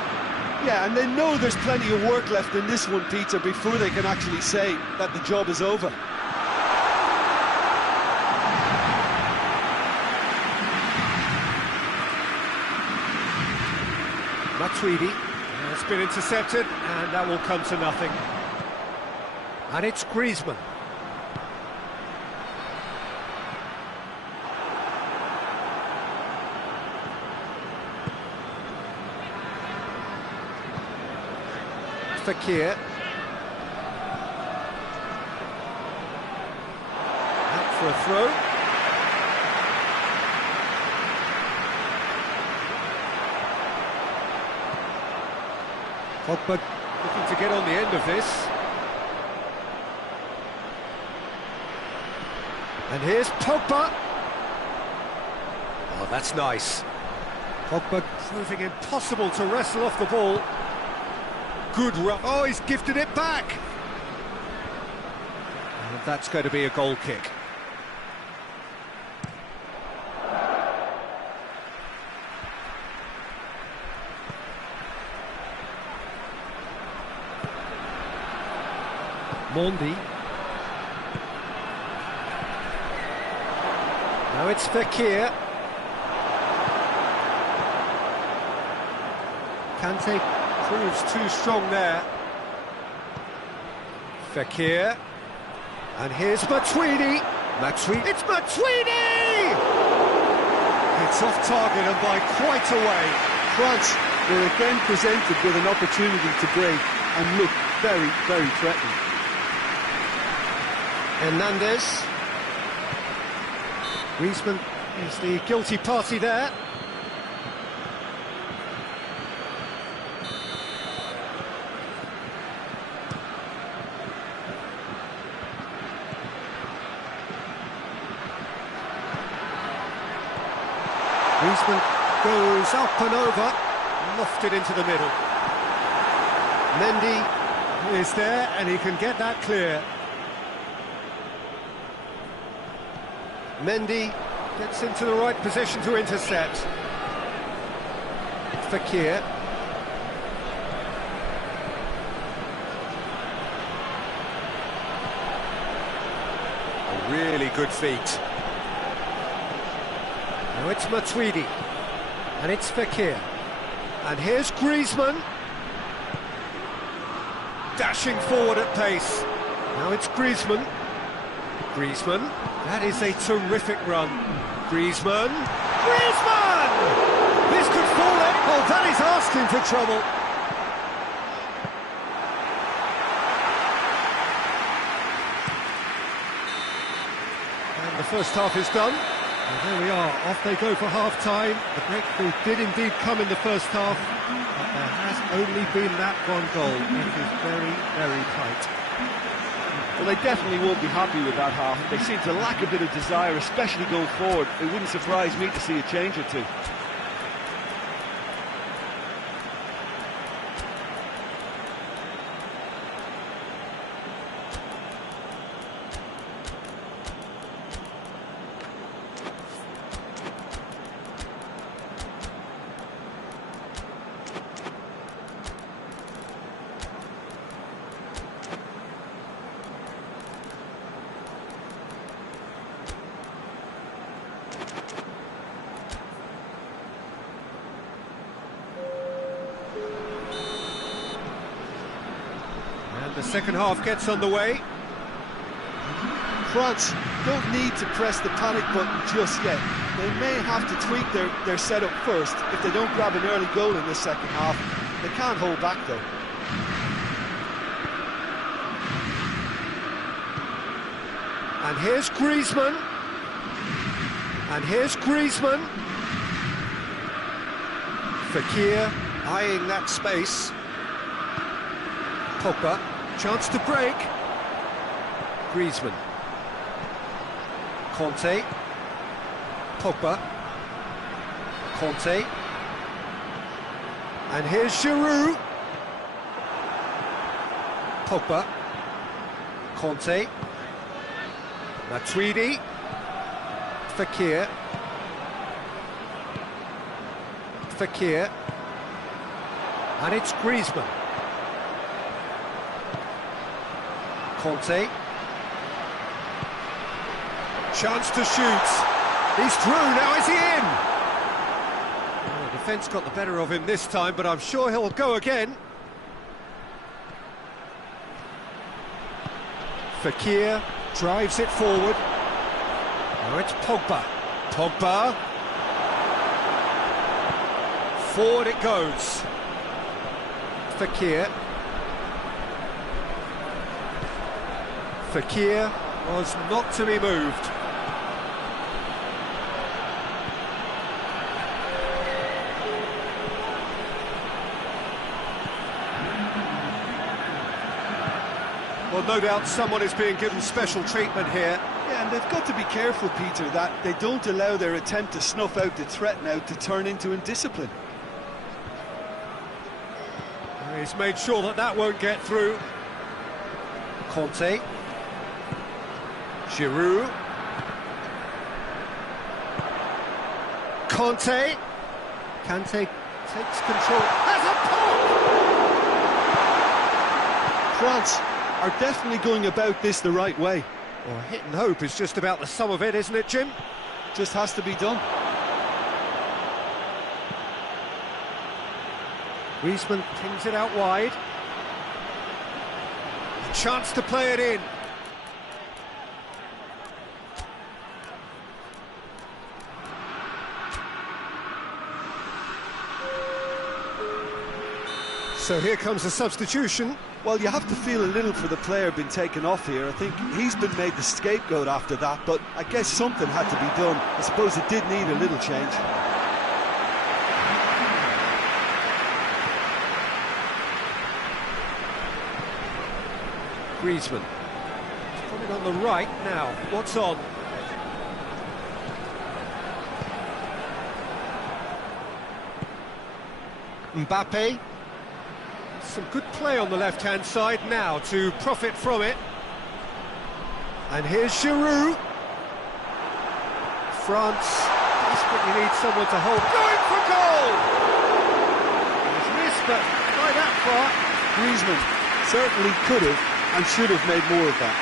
Yeah, and they know there's plenty of work left in this one, Peter, before they can actually say that the job is over. Matuidi has been intercepted, and that will come to nothing. And it's Griezmann. Fekir. Out for a throw. Pogba looking to get on the end of this. And here's Pogba. Oh, that's nice. Pogba proving impossible to wrestle off the ball. Good run. Oh, he's gifted it back. And that's going to be a goal kick. Mondi. Now it's Fekir. Kante proves too strong there. Fekir. And here's Matuidi. It's Matuidi! It's off target and by quite a way. France were again presented with an opportunity to break and look very, very threatening. Hernandez. Griezmann is the guilty party there. Griezmann goes up and over, lofted into the middle. Mendy is there and he can get that clear. Mendy gets into the right position to intercept. Fekir. A really good feat. Now it's Matuidi. And it's Fekir. And here's Griezmann. Dashing forward at pace. Now it's Griezmann. Griezmann, that is a terrific run. Griezmann! Griezmann! This could fall in. Oh, Well, that is asking for trouble. And the first half is done. And there we are, off they go for half-time. The breakthrough did indeed come in the first half, but there has only been that one goal. It is very, very tight. Well, they definitely won't be happy with that half. They seem to lack a bit of desire, especially going forward. It wouldn't surprise me to see a change or two. The second half gets underway. France don't need to press the panic button just yet. They may have to tweak their setup first if they don't grab an early goal in the second half. They can't hold back though. And here's Griezmann. And here's Griezmann. Fekir eyeing that space. Pogba. Chance to break. Griezmann. Conte. Pogba. Conte. And here's Giroud. Pogba. Conte. Matuidi. Fekir. Fekir. And it's Griezmann. Conte. Chance to shoot. He's through, now is he in? Well, the defence got the better of him this time, but I'm sure he'll go again. Fekir drives it forward. Now it's Pogba. Pogba. Forward it goes. Fekir. Fekir was not to be moved. Well, no doubt someone is being given special treatment here. Yeah, and they've got to be careful, Peter, that they don't allow their attempt to snuff out the threat now to turn into indiscipline. He's made sure that that won't get through. Conte. Giroud. Conte. Kante takes control. Has a pop! France are definitely going about this the right way. Well, hit and hope is just about the sum of it, isn't it, Jim? Just has to be done. Griezmann pings it out wide. A chance to play it in. So here comes a substitution. Well, you have to feel a little for the player being taken off here. I think he's been made the scapegoat after that, but I guess something had to be done. I suppose it did need a little change. Griezmann. Coming on the right now. What's on? Mbappe. Some good play on the left-hand side now to profit from it. And here's Giroud. France desperately needs someone to hold. Going for goal! It's missed, but by that far. Griezmann certainly could have and should have made more of that.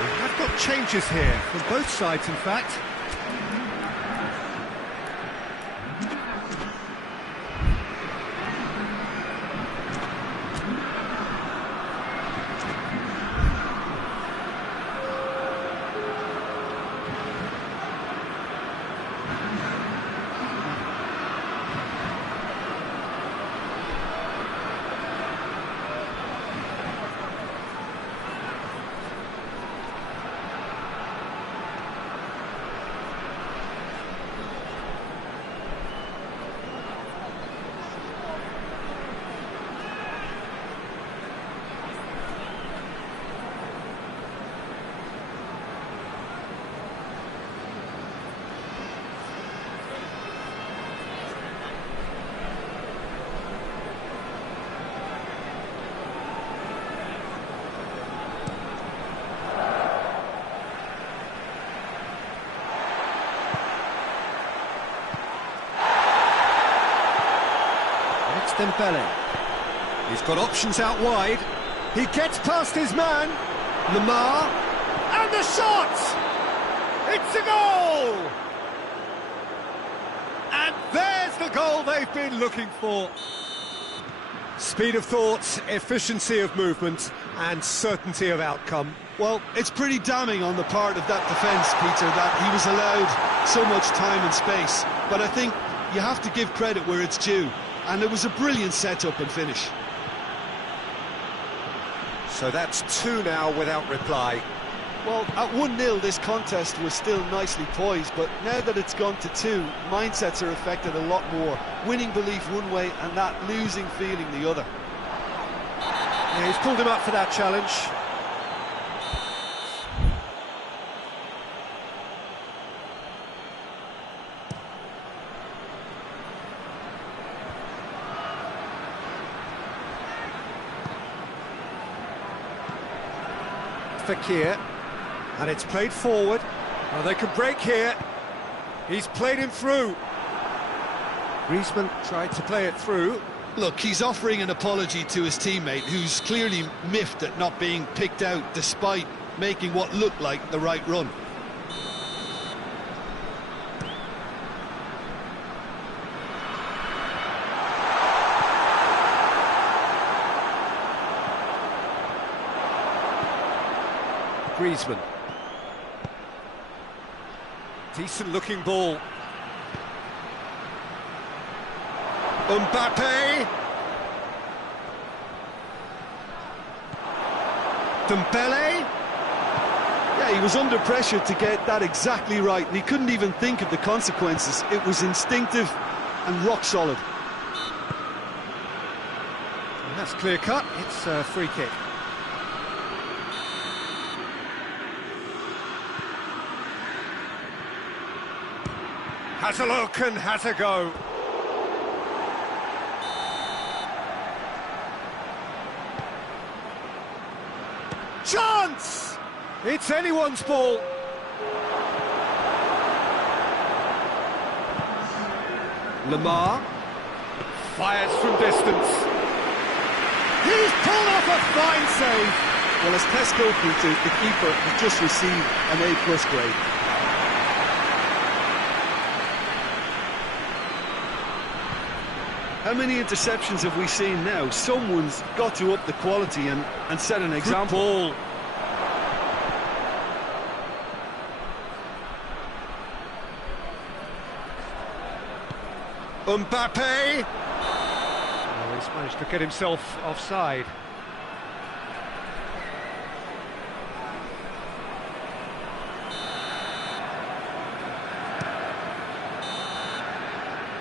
We have got changes here from both sides, in fact. It's Dembele. He's got options out wide. He gets past his man. Lamar. And the shot! It's a goal! And there's the goal they've been looking for. Speed of thought, efficiency of movement, and certainty of outcome. Well, it's pretty damning on the part of that defence, Peter, that he was allowed so much time and space. But I think you have to give credit where it's due. And it was a brilliant setup and finish. So that's 2 now without reply. Well, at 1-0 this contest was still nicely poised, but now that it's gone to 2, mindsets are affected a lot more. Winning belief one way and that losing feeling the other. Yeah, he's pulled him up for that challenge. Fakir. And it's played forward. Oh, they can break here. He's played him through. Griezmann tried to play it through. Look, he's offering an apology to his teammate, who's clearly miffed at not being picked out despite making what looked like the right run. Griezmann. Decent looking ball. Mbappe. Dembele. Yeah, he was under pressure to get that exactly right, and he couldn't even think of the consequences. It was instinctive and rock solid. And that's clear cut. It's a free kick. Has a look and has a go. Chance! It's anyone's ball. Lamar fires from distance. He's pulled off a fine save. Well, as Tesco Peter, the keeper has just received an A+ grade. How many interceptions have we seen now? Someone's got to up the quality and set an example. Mbappe! Oh, he's managed to get himself offside.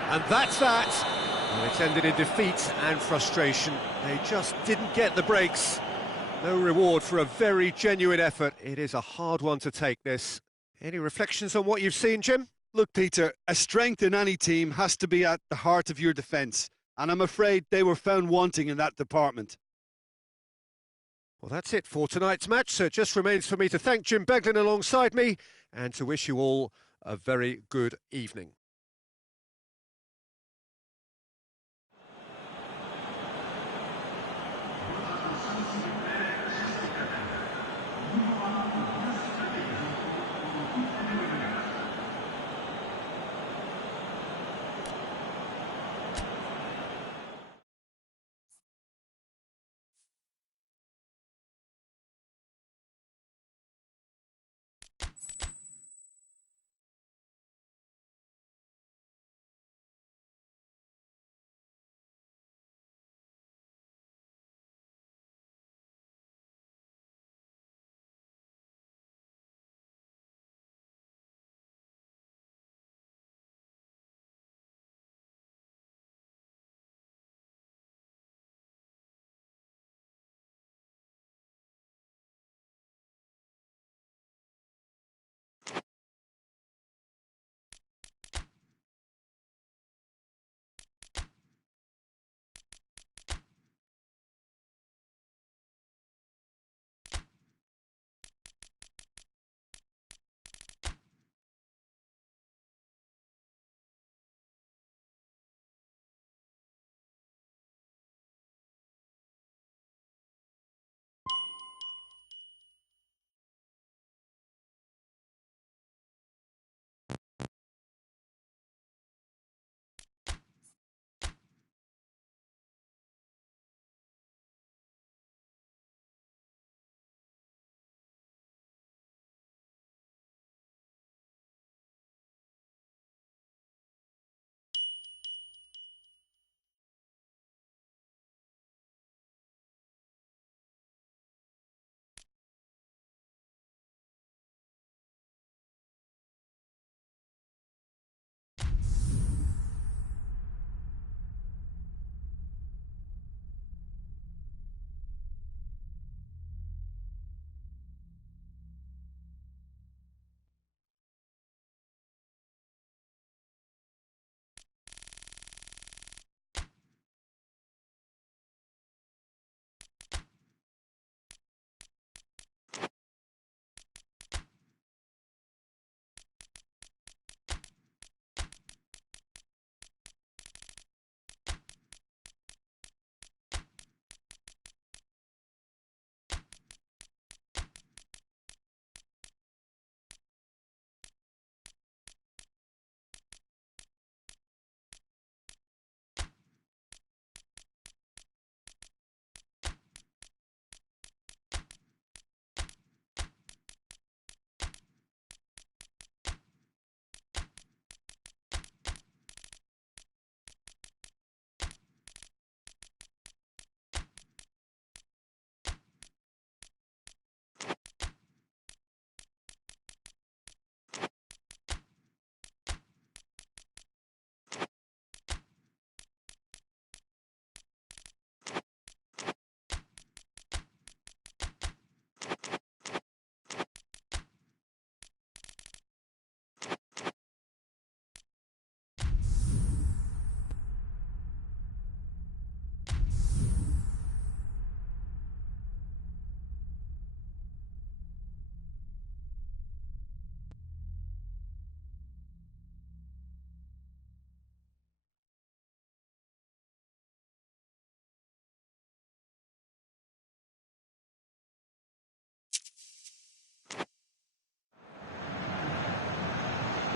And that's that. Well, it's ended in defeat and frustration. They just didn't get the breaks. No reward for a very genuine effort. It is a hard one to take, this. Any reflections on what you've seen, Jim? Look, Peter, a strength in any team has to be at the heart of your defence, and I'm afraid they were found wanting in that department. Well, that's it for tonight's match, so it just remains for me to thank Jim Beglin alongside me and to wish you all a very good evening.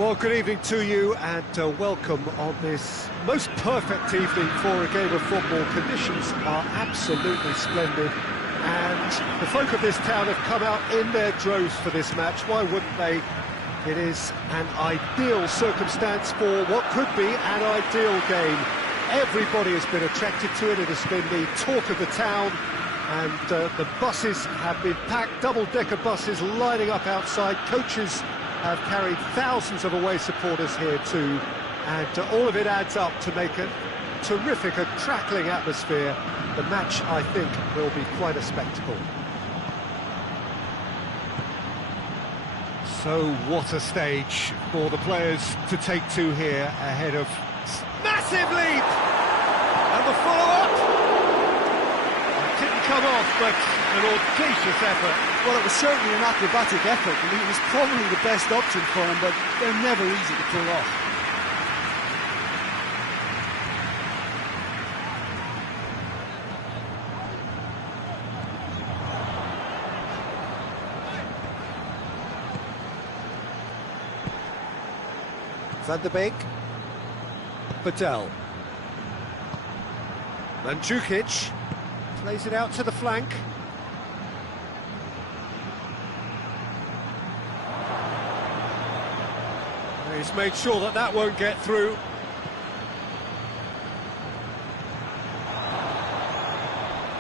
Well, good evening to you and welcome on this most perfect evening for a game of football. Conditions are absolutely splendid and the folk of this town have come out in their droves for this match. Why wouldn't they? It is an ideal circumstance for what could be an ideal game. Everybody has been attracted to it. It has been the talk of the town, and the buses have been packed, double-decker buses lining up outside. Coaches have carried thousands of away supporters here too, and all of it adds up to make a terrific, a crackling atmosphere. The match, I think, will be quite a spectacle. So what a stage for the players to take to here ahead of massive leap! And the follow-up! It didn't come off, but an audacious effort. Well, it was certainly an acrobatic effort. I mean, it was probably the best option for him, but they're never easy to pull off. Van der Beek. Badel. Mandzukic plays it out to the flank. He's made sure that that won't get through.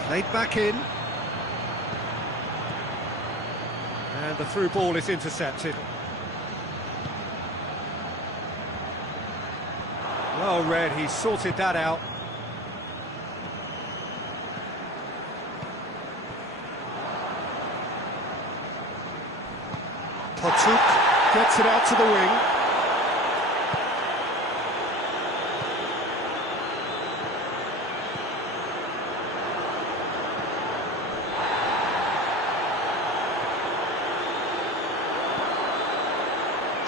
Played back in. And the through ball is intercepted. Well read, he sorted that out. Potuk gets it out to the wing.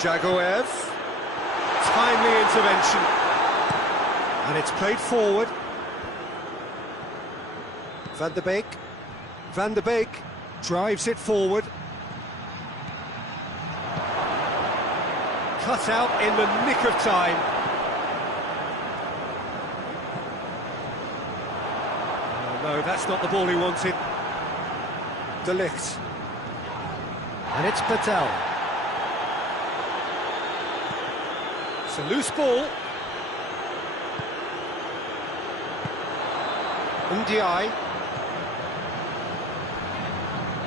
Jagoev. Timely intervention. And it's played forward. Van der Beek. Van der Beek drives it forward. Cut out in the nick of time. Oh, no, that's not the ball he wanted. De Ligt. And it's Patel. It's a loose ball. Ndiaye.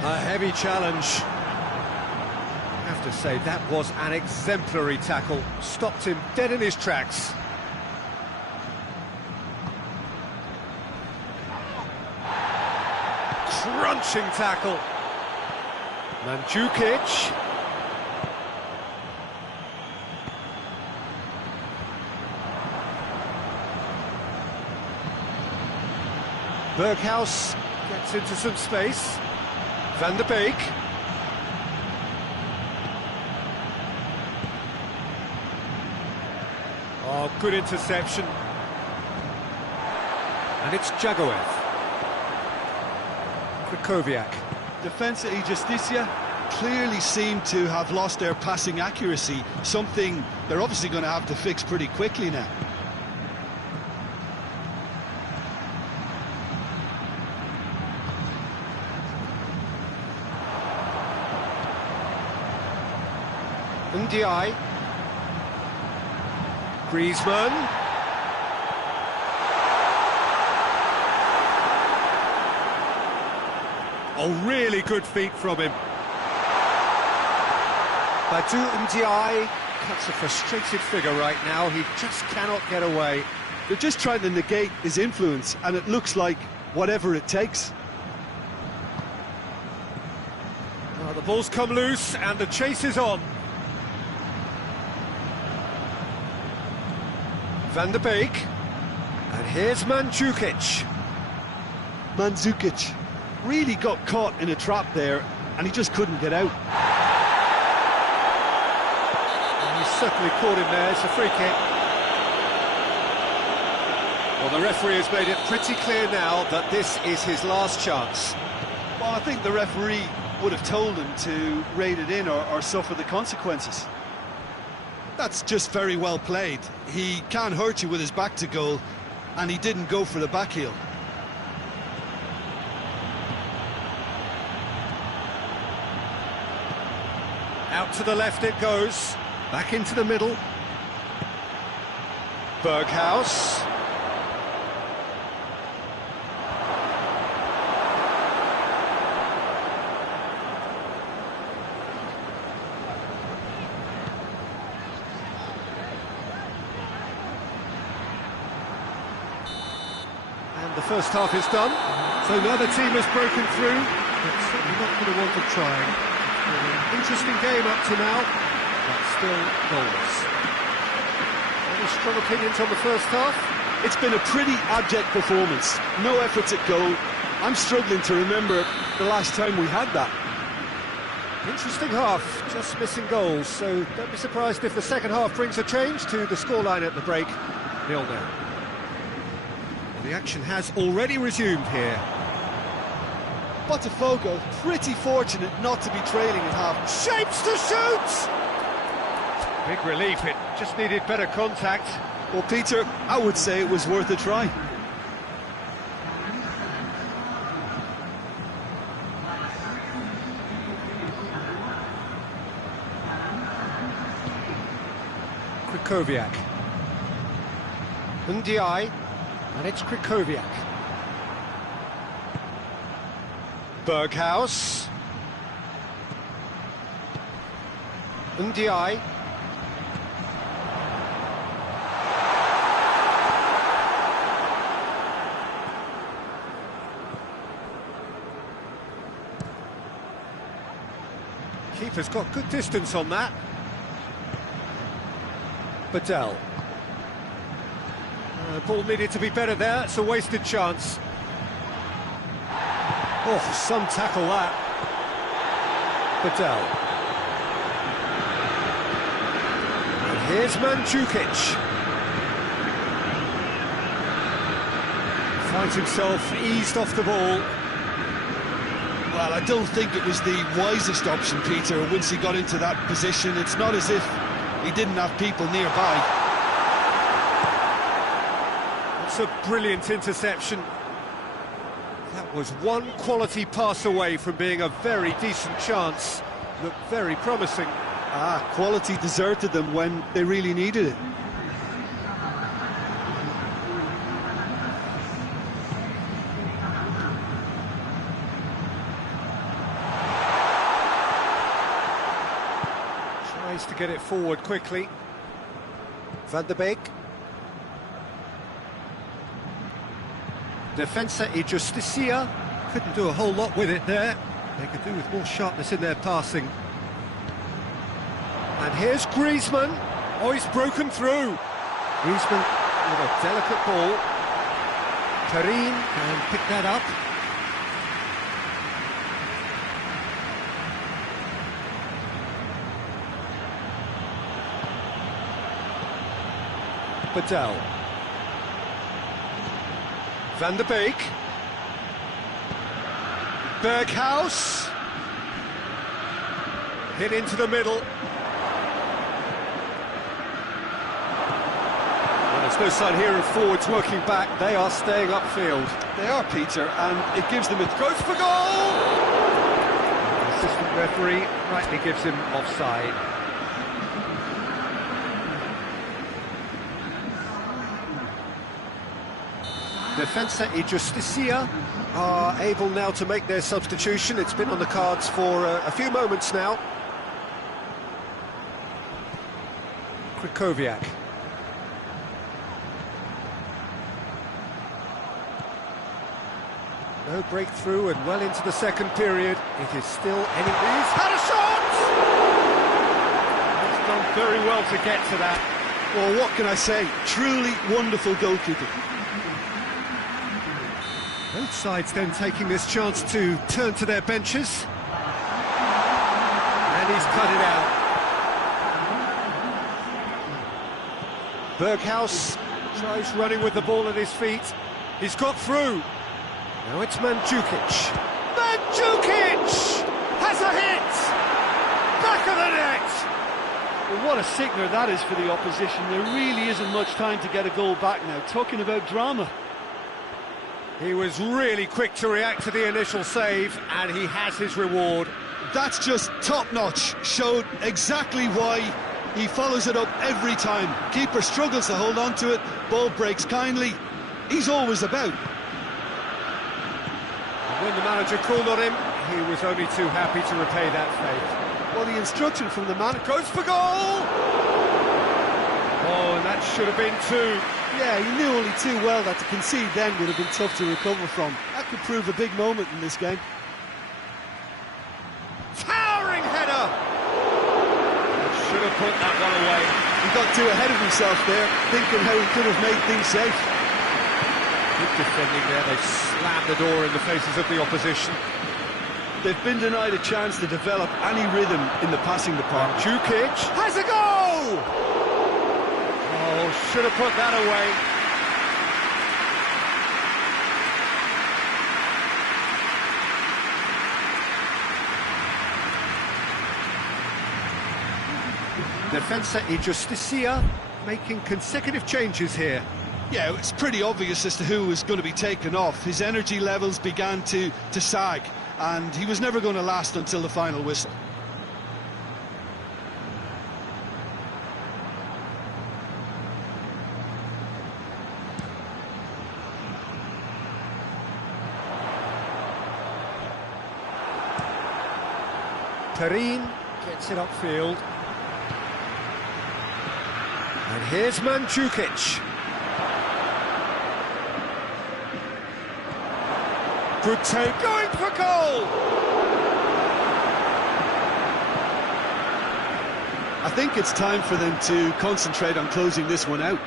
A heavy challenge. I have to say, that was an exemplary tackle. Stopped him dead in his tracks. Crunching tackle. Mandzukic. Berghuis gets into some space. Van der Beek. Oh, good interception. And it's Jagoev. Krychowiak. Defensa y Justicia clearly seem to have lost their passing accuracy, something they're obviously going to have to fix pretty quickly now. Ndiaye. Griezmann. Oh, really good feet from him. Badou Ndiaye cuts a frustrated figure right now. He just cannot get away. They're just trying to negate his influence, and it looks like whatever it takes. Oh, the ball's come loose, and the chase is on. Van der Beek. And here's Mandzukic. Mandzukic really got caught in a trap there, and he just couldn't get out. And he's certainly caught him there. It's a free kick. Well, the referee has made it pretty clear now that this is his last chance. Well, I think the referee would have told him to rate it in or suffer the consequences. That's just very well played. He can't hurt you with his back to goal, and he didn't go for the back heel. Out to the left it goes, back into the middle. Berghaus. And the first half is done, so now the team has broken through, but certainly not going to want to try. Interesting game up to now, but still goalless. Any strong opinions on the first half? It's been a pretty abject performance. No efforts at goal. I'm struggling to remember the last time we had that. Interesting half, just missing goals, so don't be surprised if the second half brings a change to the scoreline at the break. 0-0. The action has already resumed here. Botafogo pretty fortunate not to be trailing at half. Shapes to shoot! Big relief, it just needed better contact. Well, Peter, I would say it was worth a try. Krychowiak. Ndiaye, and it's Krychowiak. Berghaus. Ndiaye. Keeper's got good distance on that. Badel. Ball needed to be better there, it's a wasted chance. Oh, some tackle that. Badel. And here's Mandzukic. Finds himself eased off the ball. Well, I don't think it was the wisest option, Peter, once he got into that position. It's not as if he didn't have people nearby. It's a brilliant interception. That was one quality pass away from being a very decent chance. Looked very promising. Quality deserted them when they really needed it. Tries to get it forward quickly. Van der Beek. Defensa e Justicia couldn't do a whole lot with it there. They could do with more sharpness in their passing. And here's Griezmann. Oh, he's broken through. Griezmann with a delicate ball. Karim can pick that up. Badel. Van der Beek. Berghaus. Hit into the middle. Well, there's no sign here of forwards working back. They are staying upfield. They are, Peter, and it gives them a... Goes for goal! The assistant referee rightly gives him offside. Defensa e Justicia are able now to make their substitution. It's been on the cards for a few moments now. Krychowiak. No breakthrough and well into the second period. It is still He's had a shot! He's done very well to get to that. Well, what can I say? Truly wonderful goalkeeping. Both sides then taking this chance to turn to their benches. And he's cut it out. Berghaus tries running with the ball at his feet. He's got through. Now it's Mandzukic. Mandzukic has a hit! Back of the net! Well, what a sickener that is for the opposition. There really isn't much time to get a goal back now. Talking about drama. He was really quick to react to the initial save, and he has his reward. That's just top-notch. Showed exactly why he follows it up every time. Keeper struggles to hold on to it, ball breaks kindly. He's always about. When the manager called on him, he was only too happy to repay that favour. Well, the instruction from the man Goes for goal! Oh, and that should have been two. Yeah, he knew only too well that to concede then would have been tough to recover from. That could prove a big moment in this game. Towering header! Should have put that one away. He got too ahead of himself there, thinking how he could have made things safe. Good defending there. They slammed the door in the faces of the opposition. They've been denied a chance to develop any rhythm in the passing department. Mandzukic has a goal! Oh, should have put that away. Defensa y Justicia making consecutive changes here. Yeah, it's pretty obvious as to who was going to be taken off. His energy levels began to sag, and he was never going to last until the final whistle. Perin gets it upfield. And here's Mandzukic. Good take, going for goal! I think it's time for them to concentrate on closing this one out.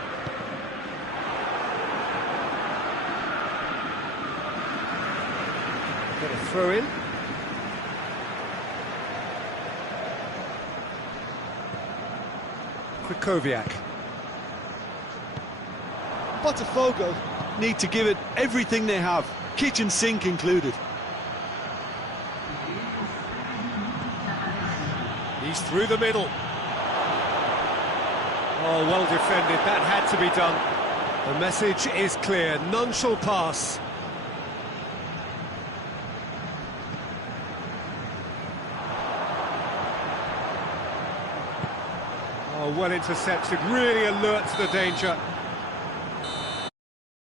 Get a throw in. Krychowiak. Botafogo need to give it everything they have, kitchen sink included. He's through the middle. Oh, well defended, that had to be done. The message is clear, none shall pass. Oh, well intercepted, really alert to the danger.